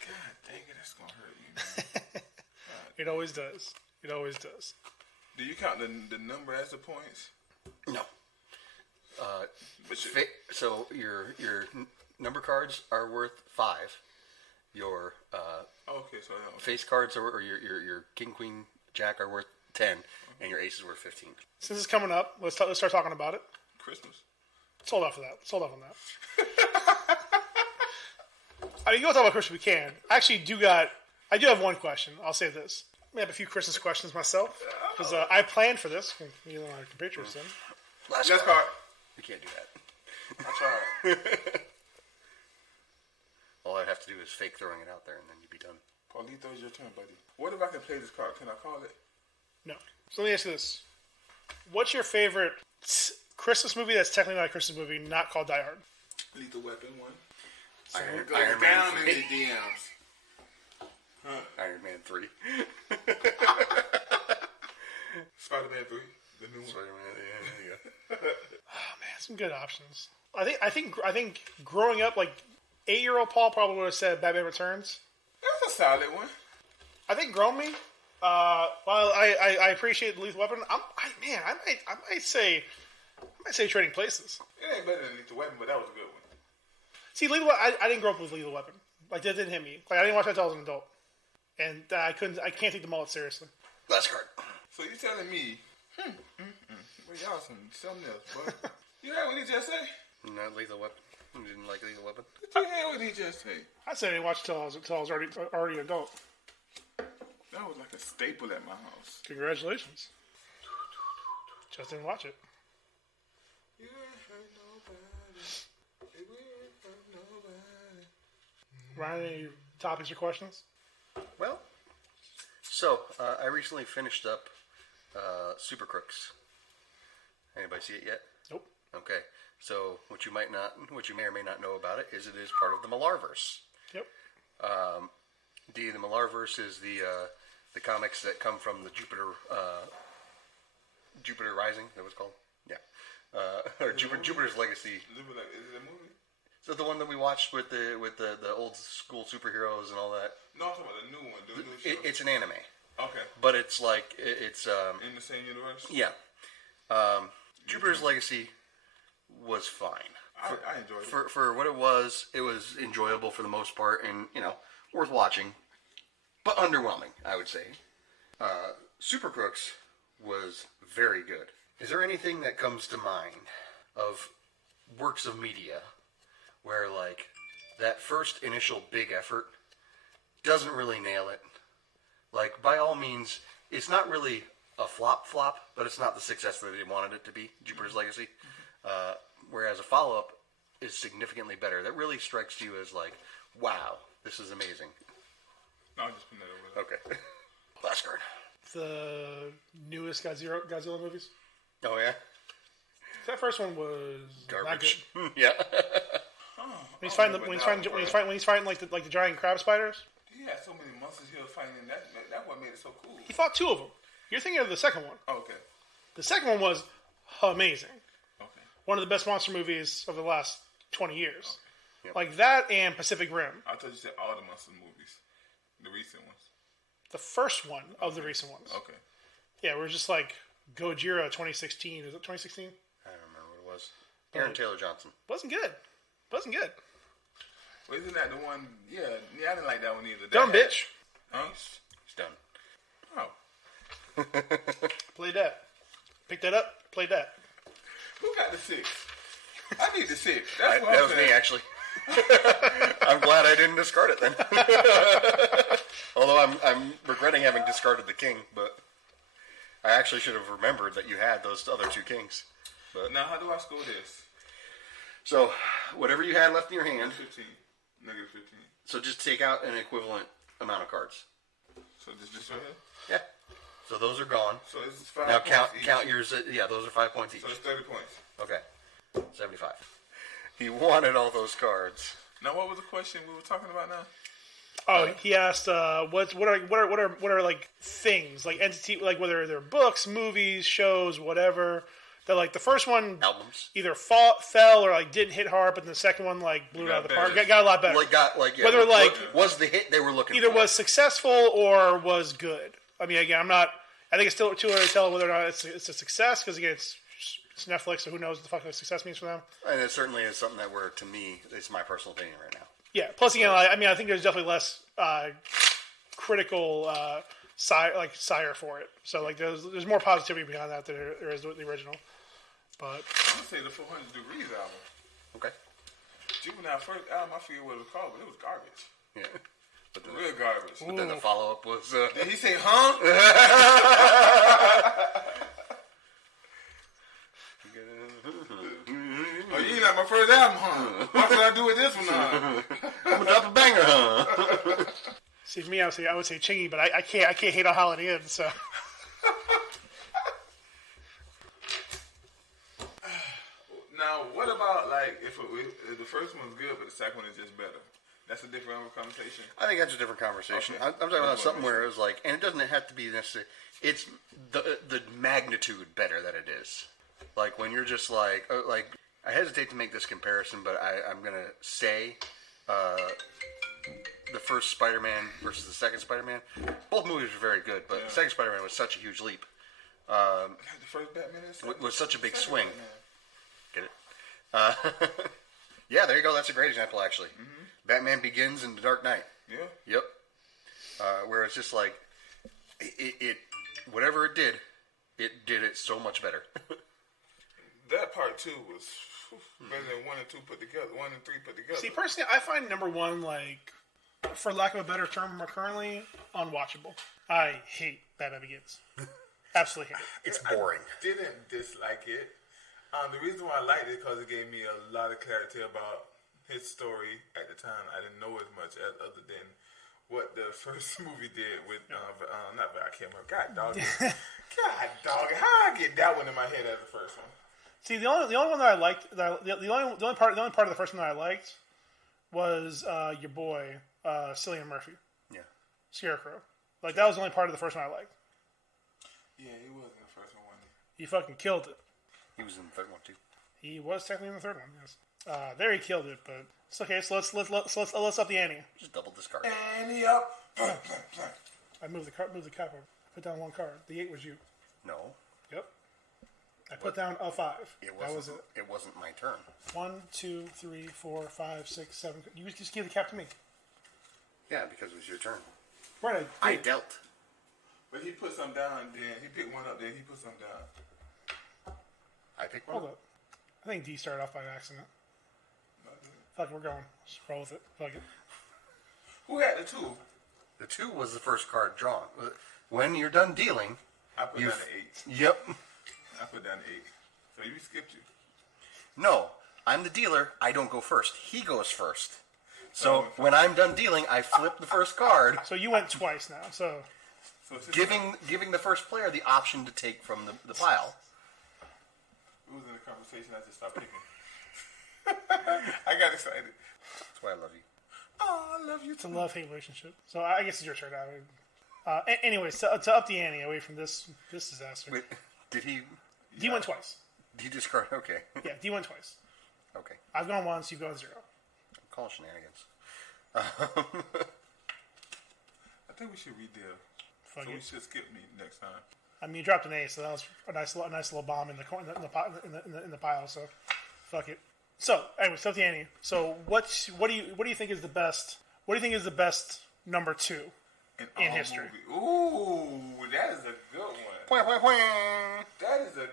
God dang it, that's gonna hurt you, man. it always does. It always does. Do you count the number as the points? No. But you- So your number cards are worth 5. Your okay, so face cards or your king, queen, jack are worth 10, and your ace is worth 15. Since it's coming up, let's start talking about it. Christmas. Sold off of that. Sold off on that. I mean, you can talk about Christmas. We can. I do have one question. I'll say this. I have a few Christmas questions myself because I planned for this. You know, our compatriots in. Last Let's card. card. You can't do that. I tried. All I'd have to do is fake throwing it out there, and then you'd be done. Paulito, it's your turn, buddy. What if I can play this card? Can I call it? No. So let me ask you this: what's your favorite Christmas movie that's technically not a Christmas movie, not called Die Hard? Lethal Weapon 1. Iron Down Man in 3. the DMs. Iron Man 3. Spider-Man 3. The new one. Spider-Man, yeah. Oh man, some good options. I think growing up, like 8-year-old Paul probably would have said Batman Returns. That's a solid one. I think grown me. While I appreciate the Lethal Weapon, I might say Trading Places. It ain't better than Lethal Weapon, but that was a good one. See, I didn't grow up with Lethal Weapon. Like that didn't hit me. Like I didn't watch that until I was an adult, and I can't take the mullet seriously. Last card. So you telling me, well, y'all something else, but you heard what he just say? Not Lethal Weapon. You didn't like Lethal Weapon? Did you hear what he just say? I said I didn't watch it until I was already an adult. That was like a staple at my house. Congratulations. Just didn't watch it. You ain't hurt nobody. You ain't hurt nobody. Ryan, any topics or questions? Well, so I recently finished up Super Crooks. Anybody see it yet? Nope. Okay. So what you may or may not know about it is part of the Millarverse. Yep. The Millarverse is the comics that come from the Jupiter Rising. Is that what it's called? Yeah. Or Jupiter's Legacy. Is it a movie? So the one that we watched with the old school superheroes and all that. No, I'm talking about the new one. The new show. It's an anime, Okay. but it's like it's In the same universe? yeah. Jupiter's Legacy was fine. I enjoyed it. For what it was enjoyable for the most part, and worth watching, but underwhelming, I would say. Super Crooks was very good. Is there anything that comes to mind of works of media where like that first initial big effort doesn't really nail it? Like by all means, it's not really a flop, but it's not the success that they wanted it to be. Jupiter's Legacy. Whereas a follow-up is significantly better. That really strikes you as like, wow, this is amazing. No, I'll just put that over there. Okay. Last card. The newest Godzilla movies. Oh yeah. That first one was Garbage. not good. Yeah. When he's fighting like the giant crab spiders. He had so many monsters he was fighting. That's what made it so cool. He fought 2 of them. You're thinking of the second one. Oh, okay. The second one was amazing. Okay. One of the best monster movies of the last 20 years. Okay. Yep. Like that and Pacific Rim. I thought you said all the monster movies. The recent ones. The first one of the recent ones. Okay. Yeah, we're just like Gojira 2016. Is it 2016? I don't remember what it was. Aaron Taylor Johnson. Wasn't good. Wasn't good. Well, isn't that the one? Yeah, I didn't like that one either. Dumb That- bitch. Huh? He's done. Oh. Play that. Pick that up. Play that. Who got the 6? I need the 6. That's what That I'm was saying. me, actually. I'm glad I didn't discard it then. Although I'm regretting having discarded the king, but I actually should have remembered that you had those other 2 kings. But Now, how do I score this? so, whatever you had left in your hand, 15. Negative 15. so just take out an equivalent amount of cards. So this right here? Yeah. So those are gone. So it's 5 Now points each. count yours. Yeah, those are 5 points each. So it's 30 points. Okay. 75. He wanted all those cards. Now, what was the question we were talking about now? Oh, he asked, what are like things, like entity, like whether they're books, movies, shows, whatever. That like the first one Albums. either fell or like didn't hit hard, but the second one like blew it out of the park. better. Got a lot better. Yeah, Whether, like, was the hit they were looking Either for. was successful or was good. I mean, again, I'm not. I think it's still too early to tell whether or not it's a success because again, it's Netflix, so who knows what the fuck success means for them. And it certainly is something that to me, it's my personal opinion right now. Yeah. Plus, again, I mean, I think there's definitely less critical sire for it. So like, there's more positivity behind that than there is with the original. But I'm going to say the 400 Degrees album. Okay. Juvenile first album, I forget what it was called, but it was garbage. Yeah. But then, Real garbage. but then the follow-up was... Did he say, huh? Oh, you ain't like my first album, huh? What should I do with this one, huh? I'm gonna drop a banger, huh? see, for me, I would say Chingy, but I can't hate on Holiday Inn. So Now, what about, like, if the first one's good, but the second one is just better? That's a different conversation. I think that's a different conversation. Okay. I'm talking about something where it was like, and it doesn't have to be necessarily. It's the magnitude better that it is. Like when you're just like I hesitate to make this comparison, but I'm gonna say the first Spider-Man versus the second Spider-Man. Both movies were very good, but the second Spider-Man was such a huge leap. The first Batman Was such a big swing. Batman. Get it? Yeah, there you go. That's a great example, actually. Mm-hmm. Batman Begins and The Dark Knight. Yeah. Yep. Where it's just like, it whatever it did it so much better. That part 2 was better than 1 and 2 put together. 1 and 3 put together. see, personally, I find number 1 like, for lack of a better term, currently unwatchable. I hate Batman Begins. Absolutely hate it. It's boring. I didn't dislike it. The reason why I liked it because it gave me a lot of clarity about his story at the time. I didn't know as much other than what the first movie did with not I can't remember. God dog it. God dog it. How I get that one in my head as the first one? See, the only one that I liked, the only part of the first one that I liked was your boy Cillian Murphy, Yeah. Scarecrow. Like that was the only part of the first one I liked. Yeah, he was in the first one. He fucking killed it. He was in the third one too. He was technically in the third one. Yes. There he killed it, but it's okay. So let's up the ante. Just double discard. And he up. I moved the cap over. I put down one card. The 8 was you. No, Yep. I put down a 5. it That wasn't. was it. It wasn't my turn. 1, 2, 3, 4, 5, 6, 7. You just give the cap to me. Yeah, because it was your turn. Right. I dealt. But he put some down, then he picked one up, then he put some down. I picked one. Hold up. I think D started off by accident. Fuck, we're going. Just roll with it. Fuck it. Who had the 2? The 2 was the first card drawn. When you're done dealing, I put down the 8. Yep. I put down the 8. So you skipped you. No, I'm the dealer. I don't go first. He goes first. So when I'm done dealing, I flip the first card, So you went twice now. So So it's just giving the first player the option to take from the pile. it was in the conversation. I just stopped picking. I got excited. That's why I love you. Oh, I love you it's a too. love-hate relationship. So I guess it's your turn now. Anyways, to up the ante away from this disaster. Wait, did he? D went twice. He discard? Okay. Yeah, D went twice. Okay. I've gone once. You've gone 0. Call it shenanigans. I think we should redeal. Fuck So it. we should skip me next time. I mean, you dropped an A, so that was a nice little bomb in the pile. So, fuck it. So, anyway, so the ante. So, what do you think is the best? What do you think is the best number 2 in all history? Movie. Ooh, that is a good one. Wah, wah, wah. That is a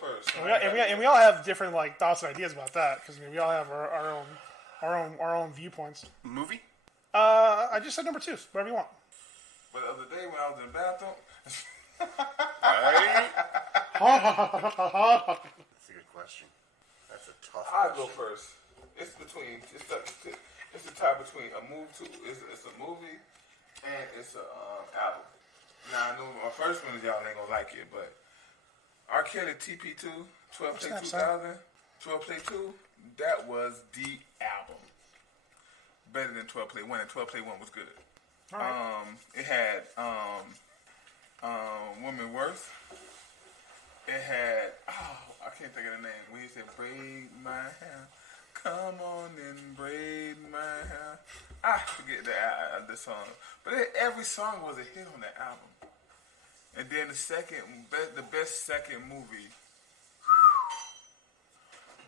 first. And we all have different like thoughts and ideas about that because we all have our own viewpoints. Movie? I just said number 2. Whatever you want. But the other day when I was in the bathroom, Right? That's a good question. That's a tough I question. go first. It's a tie between a movie it's a movie and it's a album. Now I know my first one y'all ain't gonna like it, but R. Kelly TP2 12 Play that, 2000 12 Play 2 that was the album. Better than 12 Play 1, and 12 Play 1 was good. Right. It had Woman Worth. It had I can't think of the name. When he said braid my hair, come on and braid my hair. I forget the song, but every song was a hit on that album. And then the best second movie.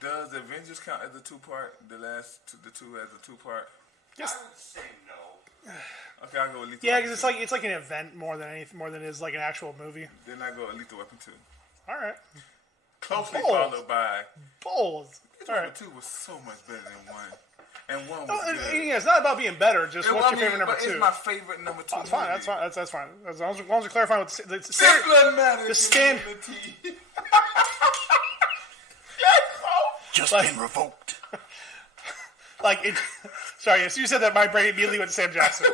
Does Avengers count as a 2-part? The two as a 2-part. Yes. I would say no. Okay, I'll go with Lethal Yeah, Weapon because 2. it's like an event more than it is like an actual movie. Then I go with Lethal Weapon 2. All right. Closely Bold. followed by Bold. Lethal All Weapon right. 2 was so much better than 1. And 1 was No, good. yeah, it's not about being better. Just what's your favorite number but 2? It's my favorite number 2 That's fine. movie. That's fine. As long as we're clarifying what the This doesn't matter. the stand- Just Like- been revoked. like it. Sorry, as you said that, my brain immediately went to Sam Jackson.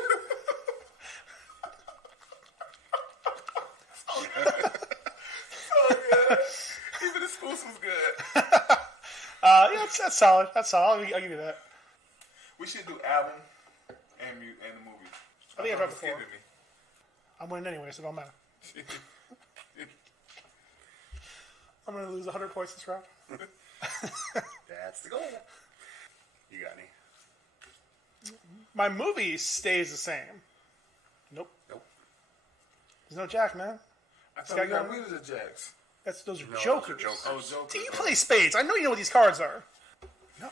Even the spoof was good. Yeah, that's solid. That's solid. I'll give you that. We should do album and the movie. I think I've done it before. Skipping me. I'm winning anyway, so it don't matter. I'm gonna lose 100 points this round. That's the goal. You got any? My movie stays the same. Nope. Nope. There's no Jack, man. I thought guy we got going- rid of the Jacks. Those are No, those are jokers. jokers. Oh, Joker. Do you play spades? I know you know what these cards are. No.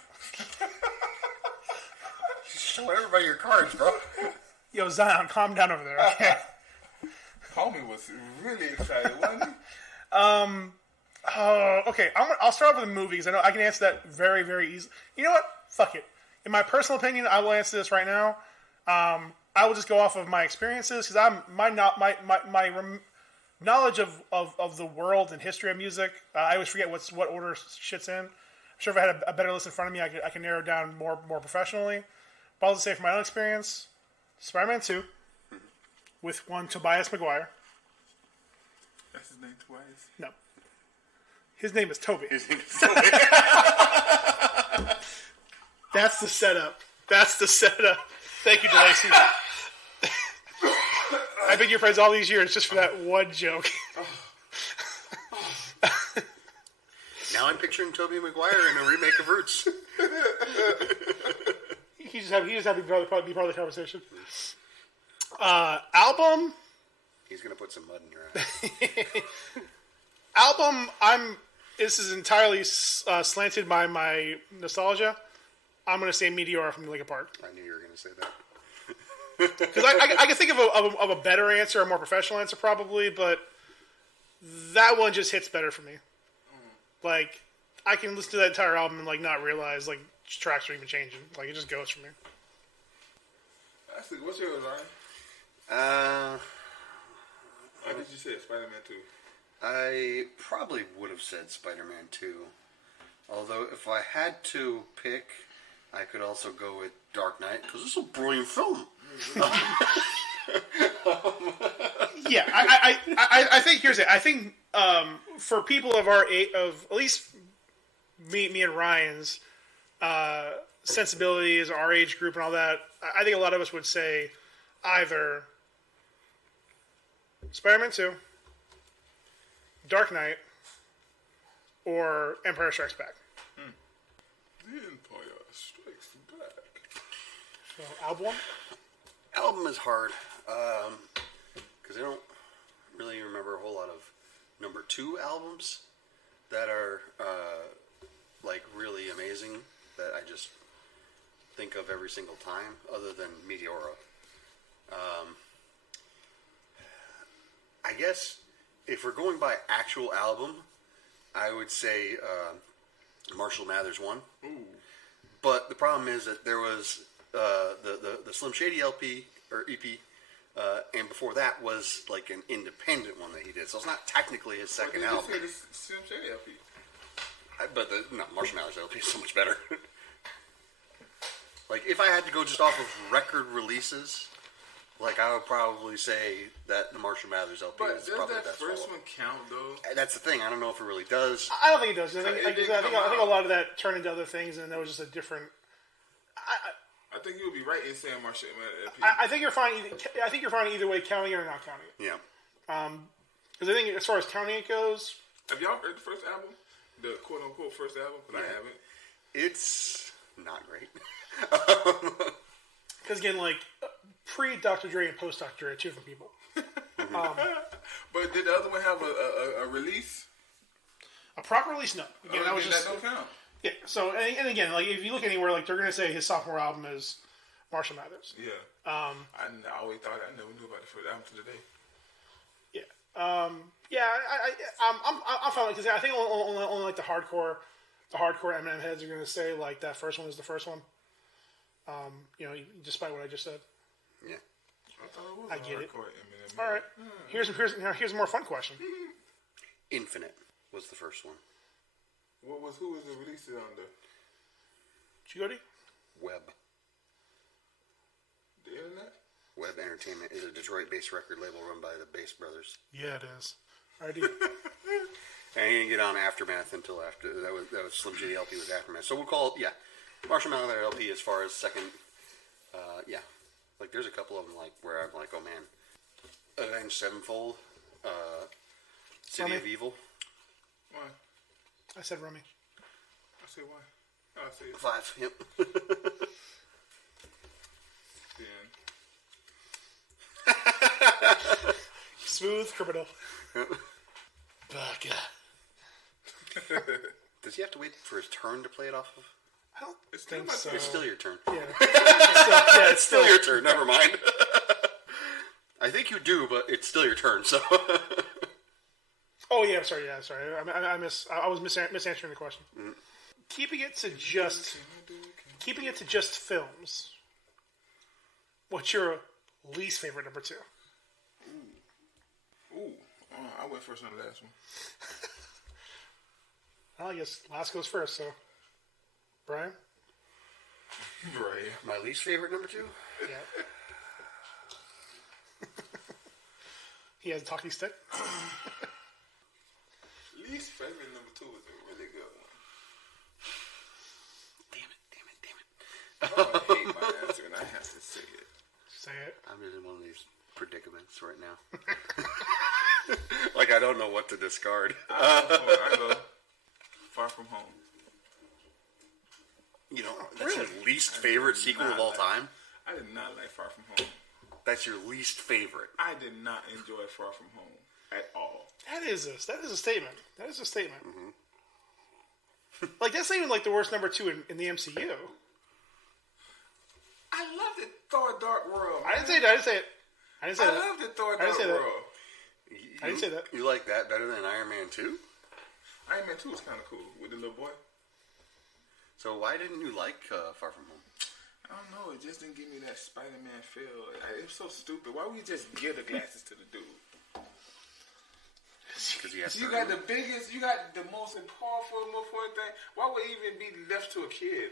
Show everybody your cards, bro. Yo, Zion, calm down over there. Okay. Homie was really excited, wasn't he? Okay. I'll start off with the movies. I know I can answer that very, very easily. You know what? Fuck it. In my personal opinion, I will answer this right now. I will just go off of my experiences because my knowledge of the world and history of music. I always forget what order shit's in. I'm sure if I had a better list in front of me, I can narrow it down more professionally. But I'll just say from my own experience, Spider-Man 2 with one Tobias Maguire. That's his name twice. No. His name is Toby. That's the setup. Thank you, DeLacy. I've been your friends all these years just for that one joke. Now I'm picturing Tobey Maguire in a remake of Roots. He just had to be part of the conversation. Album. He's gonna put some mud in your eye. Album. This is entirely slanted by my nostalgia. I'm going to say Meteor from Linkin Park. I knew you were gonna say that. Because I can think of a better answer, a more professional answer probably, but that one just hits better for me. Like, I can listen to that entire album and like not realize like tracks are even changing. Like, it just goes for me. Actually, what's yours, Ryan? Why did you say Spider-Man 2? I probably would have said Spider-Man 2. Although, if I had to pick, I could also go with Dark Knight, because it's a brilliant film. Yeah, I think here's it. I think for people of our age, of at least me and Ryan's sensibilities, our age group, and all that, I think a lot of us would say either Spider-Man 2, Dark Knight, or Empire Strikes Back. The Empire Strikes Back. So, album? Album is hard, because I don't really remember a whole lot of number 2 albums that are like really amazing that I just think of every single time, other than Meteora. I guess if we're going by actual album, I would say Marshall Mathers won. Ooh. But the problem is that there was the Slim Shady LP or EP, and before that was like an independent one that he did. So it's not technically his second album. You say the Slim Shady LP. But Marshall Mathers LP is so much better. Like, if I had to go just off of record releases, like, I would probably say that the Marshall Mathers LP is probably the best. But does that first one count, though? That's the thing. I don't know if it really does. I don't think it does. I think a lot of that turned into other things, and there was just a different. I think you would be right in saying Marshall Mathers LP. I think you're fine. I think you're fine either way, counting it or not counting it. Yeah. Because I think as far as counting it goes, have y'all heard the first album? The quote unquote first album? Because I haven't. It's not great. Because again, like pre Dr. Dre and post Dr. Dre, two different people. But did the other one have a release? A proper release? No. Again, that was just that don't count. Yeah. So and again, like if you look anywhere, like they're gonna say his sophomore album is Marshall Mathers. Yeah. I always thought I never knew about the first album to today. Yeah. I'm fine because I think only like the hardcore Eminem heads are gonna say like that first one is the first one. Despite what I just said. Yeah. I thought it was I get it. Eminem. All right. Here's a more fun question. Infinite was the first one. Who was it released under? Chigodi? Web. The internet? Web Entertainment is a Detroit-based record label run by the Bass Brothers. Yeah, it is. I do. And he didn't get on Aftermath until after that was Slim Shady LP was Aftermath. So we'll call it Marshall Mathers LP as far as second. Like there's a couple of them like where I'm like, oh man, Avenged Sevenfold, City Rummy. of Evil. Why? I said Rummy. I said why? I said 5. Yep. Then. Smooth criminal. Oh, God. Does he have to wait for his turn to play it off of? I don't It's think still my so. turn. It's still your turn. Yeah. It's still your turn. Never mind. I think you do, but it's still your turn. So. Oh yeah, sorry. I was misanswering the question. Mm-hmm. Keeping it to just films. What's your least favorite number 2? I went first on the last one. Well, I guess last goes first. So, Brian. Right. My least favorite number 2. Yeah. He has a talking stick. Least favorite number 2 is a really good one. Damn it. I hate my answer, and I have to say it. Say it. I'm just in one of these predicaments right now. Like I don't know what to discard. I go Far From Home. You know, that's your least favorite sequel of all time? I did not like Far From Home. That's your least favorite. I did not enjoy Far From Home at all. That is a statement. That is a statement. Mm-hmm. Like that's not even like the worst number 2 in the MCU. I loved it, Thor: Dark World. I didn't say that. I didn't say that. I loved it, Thor: I didn't Dark say that. World. I didn't say that. You like that better than Iron Man 2? Iron Man 2 was kind of cool with the little boy. So why didn't you like Far From Home? I don't know. It just didn't give me that Spider-Man feel. It was so stupid. Why would you just give the glasses to the dude? Because he has You got the biggest, you got the most important thing. Why would it even be left to a kid?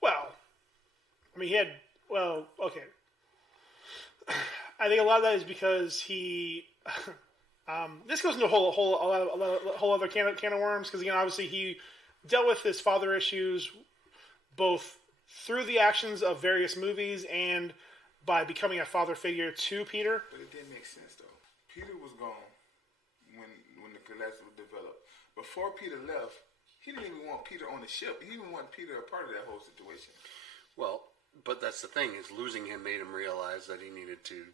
Well, I mean, okay. I think a lot of that is because he. This goes into a whole other can of worms because again, obviously, he dealt with his father issues both through the actions of various movies and by becoming a father figure to Peter. But it didn't make sense though. Peter was gone when the Galactus was developed. Before Peter left, he didn't even want Peter on the ship. He didn't want Peter a part of that whole situation. Well, but that's the thing is losing him made him realize that he needed to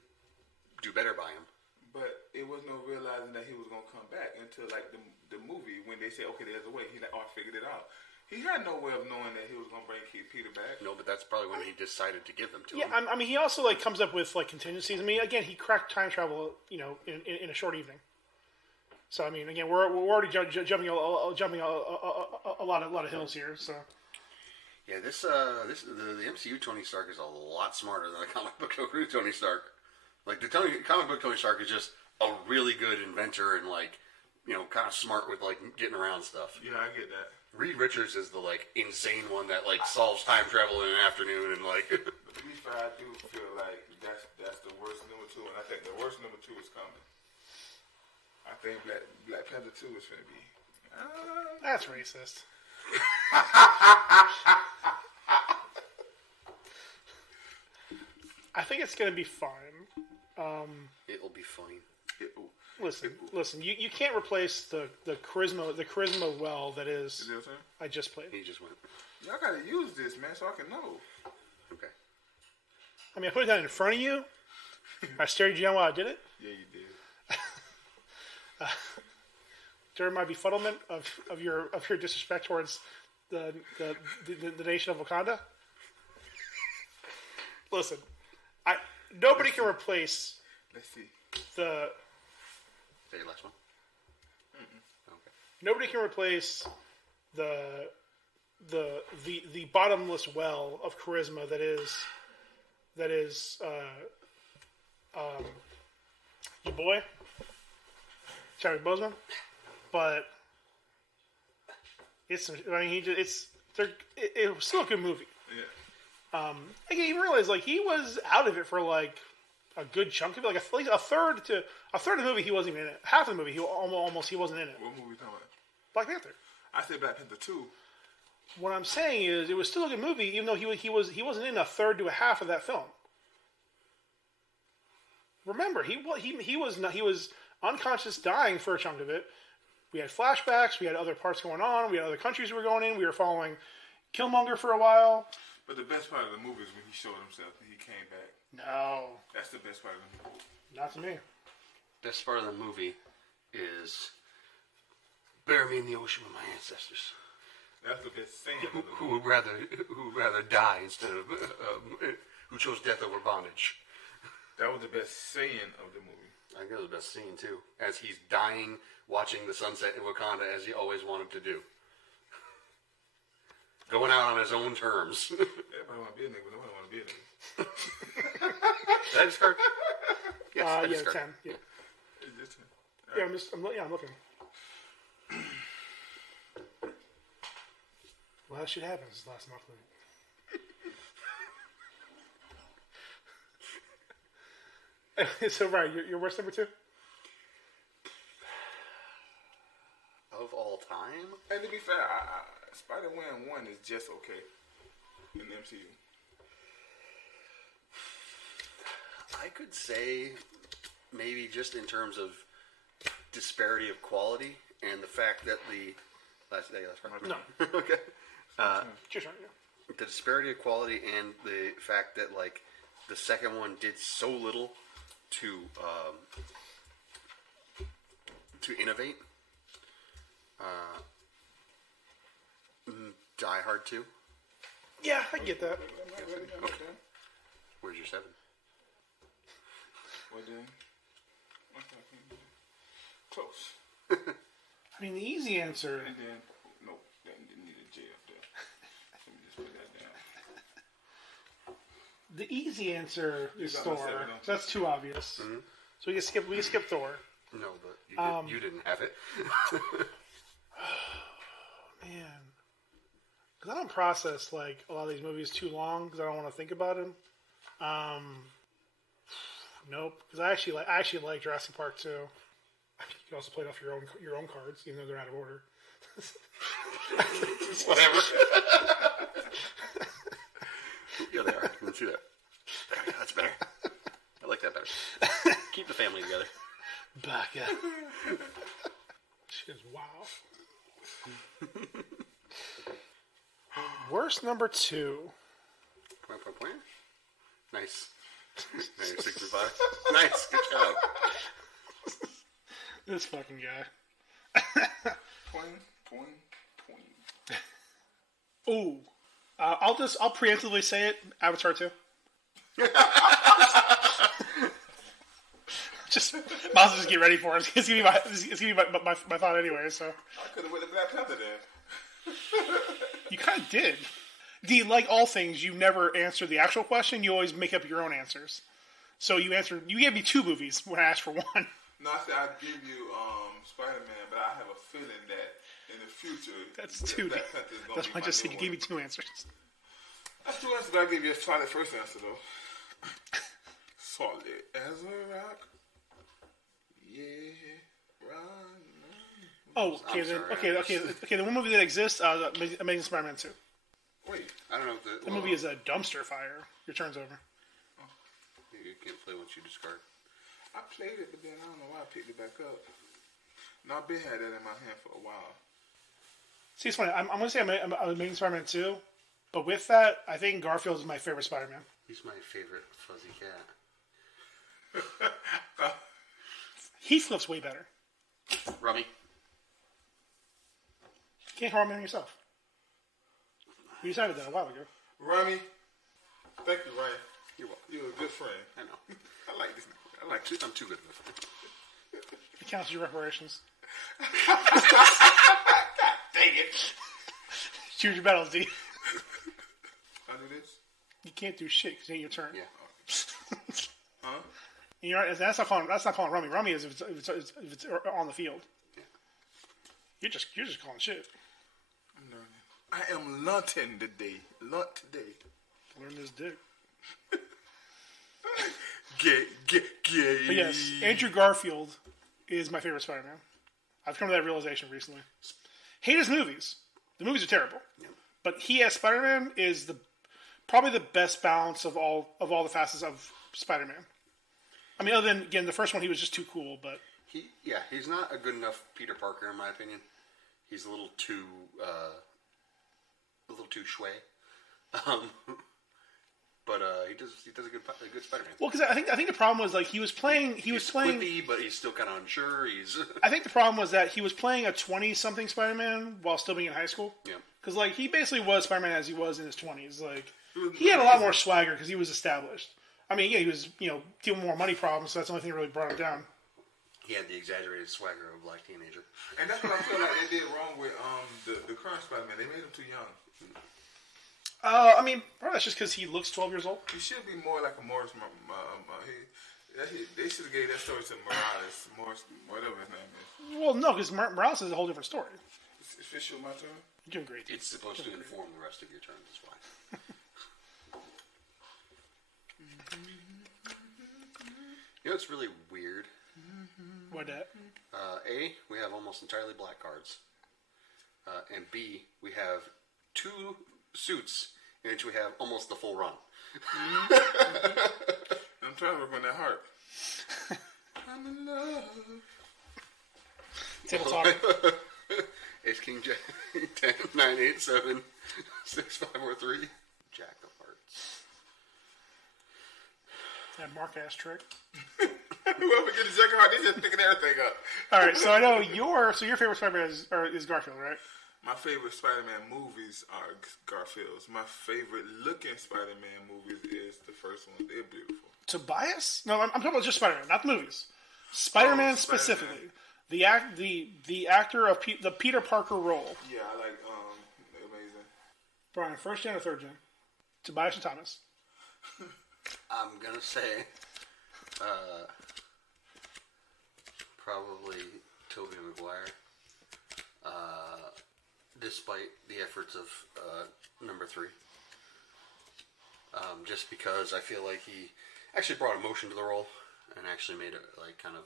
do better by him. But it was no realizing that he was going to come back until like the movie when they said, okay, there's a way. He like, I figured it out. He had no way of knowing that he was going to bring Peter back. No, but that's probably when he decided to give them to him. Yeah, I mean, he also comes up with contingencies. I mean, again, he cracked time travel, in a short evening. So I mean, again, we're already jumping a lot of hills here. So Yeah, the MCU Tony Stark is a lot smarter than the comic book Tony Stark. Like comic book Tony Stark is just a really good inventor and kind of smart with getting around stuff. Yeah, I get that. Reed Richards is the insane one that solves time travel in an afternoon and But to be fair, I do feel like that's the worst number 2, and I think the worst number 2 is coming. I think Black Panther 2 is going to be. that's racist. I think it's going to be fine. it'll be fine. Listen. You can't replace the charisma well that is. You know what I'm saying? I just played. He just went. Y'all gotta use this, man, so I can know. Okay. I mean, I put it down in front of you. I stared you down while I did it. Yeah, you did. During my befuddlement of your disrespect towards the nation of Wakanda. Listen, nobody can replace Let's see. Say your last one. Okay. Nobody can replace the bottomless well of charisma that is your boy Chadwick Boseman, but it was still a good movie. Yeah. I didn't even realize he was out of it for a good chunk of it, at least a third of the movie. He wasn't even in it. Half of the movie, he wasn't in it. What movie you talking about? Black Panther. I said Black Panther 2. What I'm saying is, it was still a good movie, even though he wasn't in a third to a half of that film. Remember, he was unconscious, dying for a chunk of it. We had flashbacks. We had other parts going on. We had other countries we were going in. We were following Killmonger for a while. But the best part of the movie is when he showed himself and he came back. No, That's the best part of the movie. not to me. Best part of the movie is bury me in the ocean with my ancestors. That's the best saying of the Who movie. would rather die instead of who chose death over bondage. That was the best saying of the movie. I think that was the best scene too, as he's dying, watching the sunset in Wakanda as he always wanted to do, going out on his own terms. Everybody want to be a nigga, but nobody want to be a nigga. Did I discard? Yes, I Yeah, discard. 10. Yeah, It's just I'm looking. Well, that shit happens last month. So, right, your worst number 2? Of all time? And to be fair, Spider-Man 1 is just okay in the MCU. I could say maybe just in terms of disparity of quality and the fact that the last part. No. Okay. Just right, yeah. The disparity of quality and the fact that the second one did so little to innovate. Die Hard 2. Yeah, I get that. Okay. Where's your 7? What then? Close. I mean, the easy answer. And then, nope, that didn't need a J up there. Let me just put that down. The easy answer is got my Thor. 7, don't you? That's too obvious. Mm-hmm. So we can skip Thor. No, but you didn't have it. Man, because I don't process a lot of these movies too long because I don't want to think about them. Nope, because I actually like Jurassic Park too. You can also play it off your own cards, even though they're out of order. Whatever. Yeah, they are. You can see that. That's better. I like that better. Keep the family together. Baka. Shit is wow. Worst number 2. Point. Nice. Nice, 65. Nice. Good job. This fucking guy. Point. Ooh. I'll preemptively say it. Avatar 2. Just might as well just get ready for it. It's gonna be my thought anyway. So I could have went to Black Panther then. you kind of did. D, like all things, you never answer the actual question. You always make up your own answers. So you gave me 2 movies when I asked for 1. No, I said I'd give you Spider-Man, but I have a feeling that in the future That's 2. Black Panther is gonna That's be why I my just said new you gave one. me 2 answers. That's 2 answers, but I gave you a solid first answer though. Solid as a rock. Yeah, right. Oh, okay. I'm Then, sorry, okay. The one movie that exists, Amazing Spider-Man 2. Wait, I don't know if The movie is a dumpster fire. Your turn's over. You can't play what you discard. I played it, but then I don't know why I picked it back up. No, I've been had that in my hand for a while. See, it's funny. I'm going to say I'm Amazing Spider-Man 2, but with that, I think Garfield is my favorite Spider-Man. He's my favorite fuzzy cat. Heathcliff's way better. Rummy. You can't harm him yourself. We decided that a while ago. Rummy, thank you, Ryan. You're welcome. You're a good friend. I know. I like this. I like I'm too good of a friend. It counts as your reparations. Dang it. Choose your battles, D. I do this? You can't do shit because it ain't your turn. Yeah. Huh? And that's not calling Rummy. Rummy is if it's on the field. Yeah. You're just calling shit. I'm learning. I am lunting today. Lunt today. Learn this dick. Gay. But yes, Andrew Garfield is my favorite Spider-Man. I've come to that realization recently. Hate his movies. The movies are terrible. Yeah. But he as Spider-Man is probably the best balance of all the facets of Spider-Man. I mean, other than, again, the first one, he was just too cool, but... He's not a good enough Peter Parker, in my opinion. He's a little too schway. But he does a good Spider-Man. Well, because I think the problem was, like, he was playing... He's quippy, but he's still kind of unsure. I think the problem was that he was playing a 20-something Spider-Man while still being in high school. Yeah. Because, like, he basically was Spider-Man as he was in his 20s. Like, he had a lot more swagger because he was established. I mean, yeah, he was, dealing with more money problems, so that's the only thing that really brought him down. He had the exaggerated swagger of a black teenager. And that's what I feel like they did wrong with the current Spider-Man. They made him too young. I mean, probably that's just because he looks 12 years old. He should be more like a Morris. They should have gave that story to Morris, whatever his name is. Well, no, because Morales is a whole different story. It's official, my turn. You're doing great, dude. It's supposed to inform the rest of your turn. That's why. You know, it's really weird. Why that? A, we have almost entirely black cards. And B, we have 2 suits in which we have almost the full run. I'm trying to work on that heart. I'm in love. Table talk. Ace King Jack 10, 9, 8, 7, 6, 5, 4, 3. Jack of Hearts. That Mark-ass trick. Whoever gets the second heart, they just picking everything up. All right, so I know your favorite Spider-Man is Garfield, right? My favorite Spider-Man movies are Garfield's. My favorite looking Spider-Man movies is the first one. They're beautiful. Tobias? No, I'm talking about just Spider-Man, not the movies. Spider-Man Spider-Man. specifically. The actor of the Peter Parker role. Yeah, I like Amazing. Brian, first gen or third gen? Tobias and Thomas. I'm gonna say probably Tobey Maguire. Despite the efforts of number 3. Just because I feel like he actually brought emotion to the role and actually made it like kind of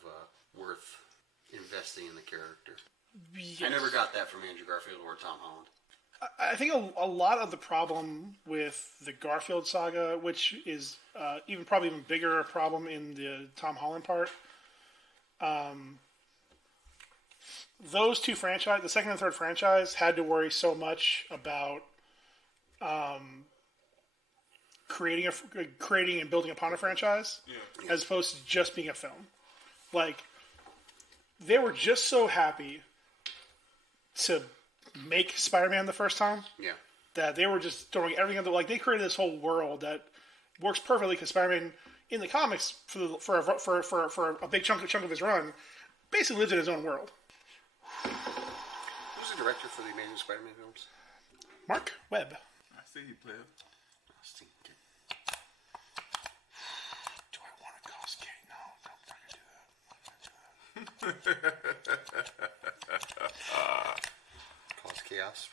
worth investing in the character. Yes. I never got that from Andrew Garfield or Tom Holland. I think a lot of the problem with the Garfield saga, which is probably even bigger a problem in the Tom Holland part, those 2 franchise, the second and third franchise, had to worry so much about creating and building upon a franchise, as opposed to just being a film. Like, they were just so happy to make Spider-Man the first time that they were just throwing everything at like they created this whole world that works perfectly because Spider-Man in the comics, for a big chunk of his run, basically lives in his own world. Who's the director for the Amazing Spider-Man films? Mark Webb. I see you, player. Do I want to cause Kate? No, I'm not gonna do that. Cause chaos.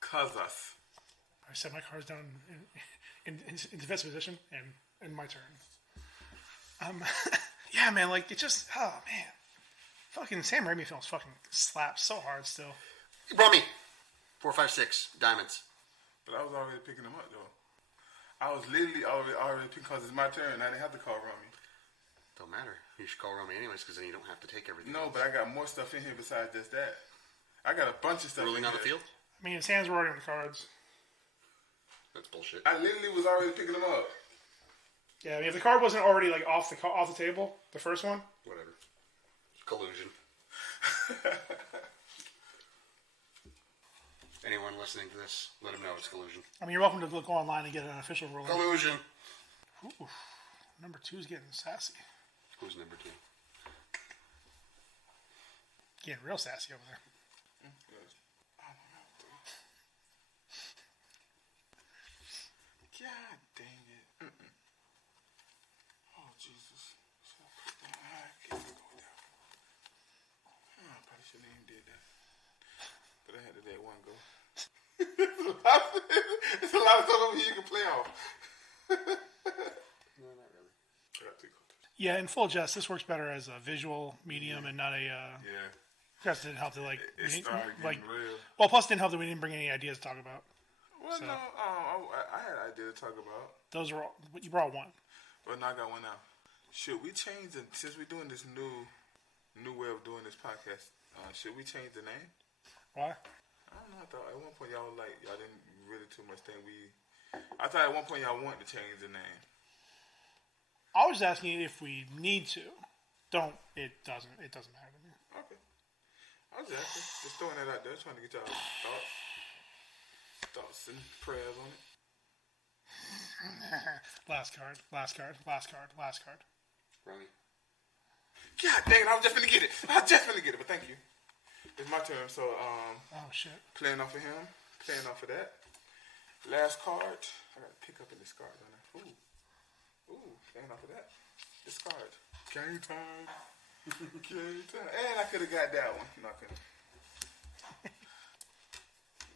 Cause us. I set my cards down in defense position, and my turn. Yeah, man, like, it just, oh, man. Fucking Sam Raimi films fucking slap so hard still. Rummy. 4, 5, 6 diamonds. But I was already picking them up, though. I was literally already picking because it's my turn. I didn't have to call Rummy. Don't matter. You should call Rummy anyways because then you don't have to take everything. No, but I got more stuff in here besides just that. I got a bunch of stuff Ruling in on the here. field? I mean, his hands were already on the cards. That's bullshit. I literally was already picking them up. Yeah, I mean, if the card wasn't already, like, off the table, the first one. Whatever. Collusion. Anyone listening to this, let them know it's collusion. I mean, you're welcome to go online and get an official ruling. Collusion. Ooh, number 2's getting sassy. Who's number 2? Getting real sassy over there. God dang it. Oh, Jesus. I can't go down. I probably shouldn't even did that. But I had to let one go. It's a lot of stuff over here you can play off. No, not really. I got 3 cards. Yeah, in full jest, this works better as a visual medium and not a. Yeah. Plus, it didn't help to like. It started like getting real. well, plus, it didn't help that we didn't bring any ideas to talk about. Well, So- no, I had an idea to talk about. Those were all, you brought one. But now I got one now. Should we change the, since we're doing this new way of doing this podcast, should we change the name? Why? I don't know. I thought at one point y'all didn't really too much think I thought at one point y'all wanted to change the name. I was asking if we need to. Don't. It doesn't matter to me. Okay. I was just throwing that out there, trying to get y'all thoughts and prayers on it. Last card. Rummy. God dang it, I was just gonna get it. But thank you. It's my turn, so Oh shit. playing off of him, playing off of that. Last card. I gotta pick up in this card, don't I? Ooh, playing off of that. Discard. Game time. Game time. And I could have got that one. No, I couldn't.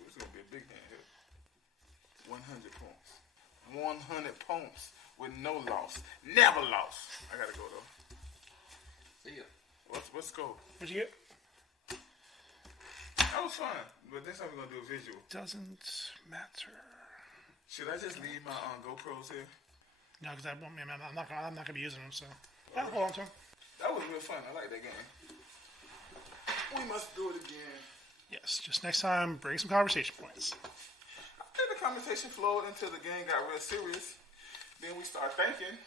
Ooh, it's gonna be a big hand here. 100 points. 100 points with no loss. Never lost. I gotta go though. See ya. Let's go. What'd you get? That was fun, but this time we're gonna do a visual. Doesn't matter. Should I just leave my GoPros here? No, because I'm not gonna be using them. So yeah, hold on to them. That was real fun. I like that game. We must do it again. Yes, just next time, bring some conversation points. I think the conversation flowed until the game got real serious. Then we started thinking.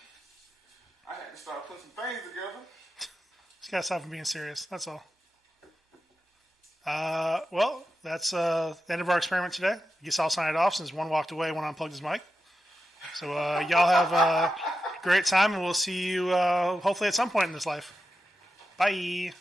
I had to start putting some things together. Just gotta stop from being serious. That's all. Well, that's the end of our experiment today. I guess I'll sign it off since one walked away, one unplugged his mic. So y'all have a great time, and we'll see you hopefully at some point in this life. Bye.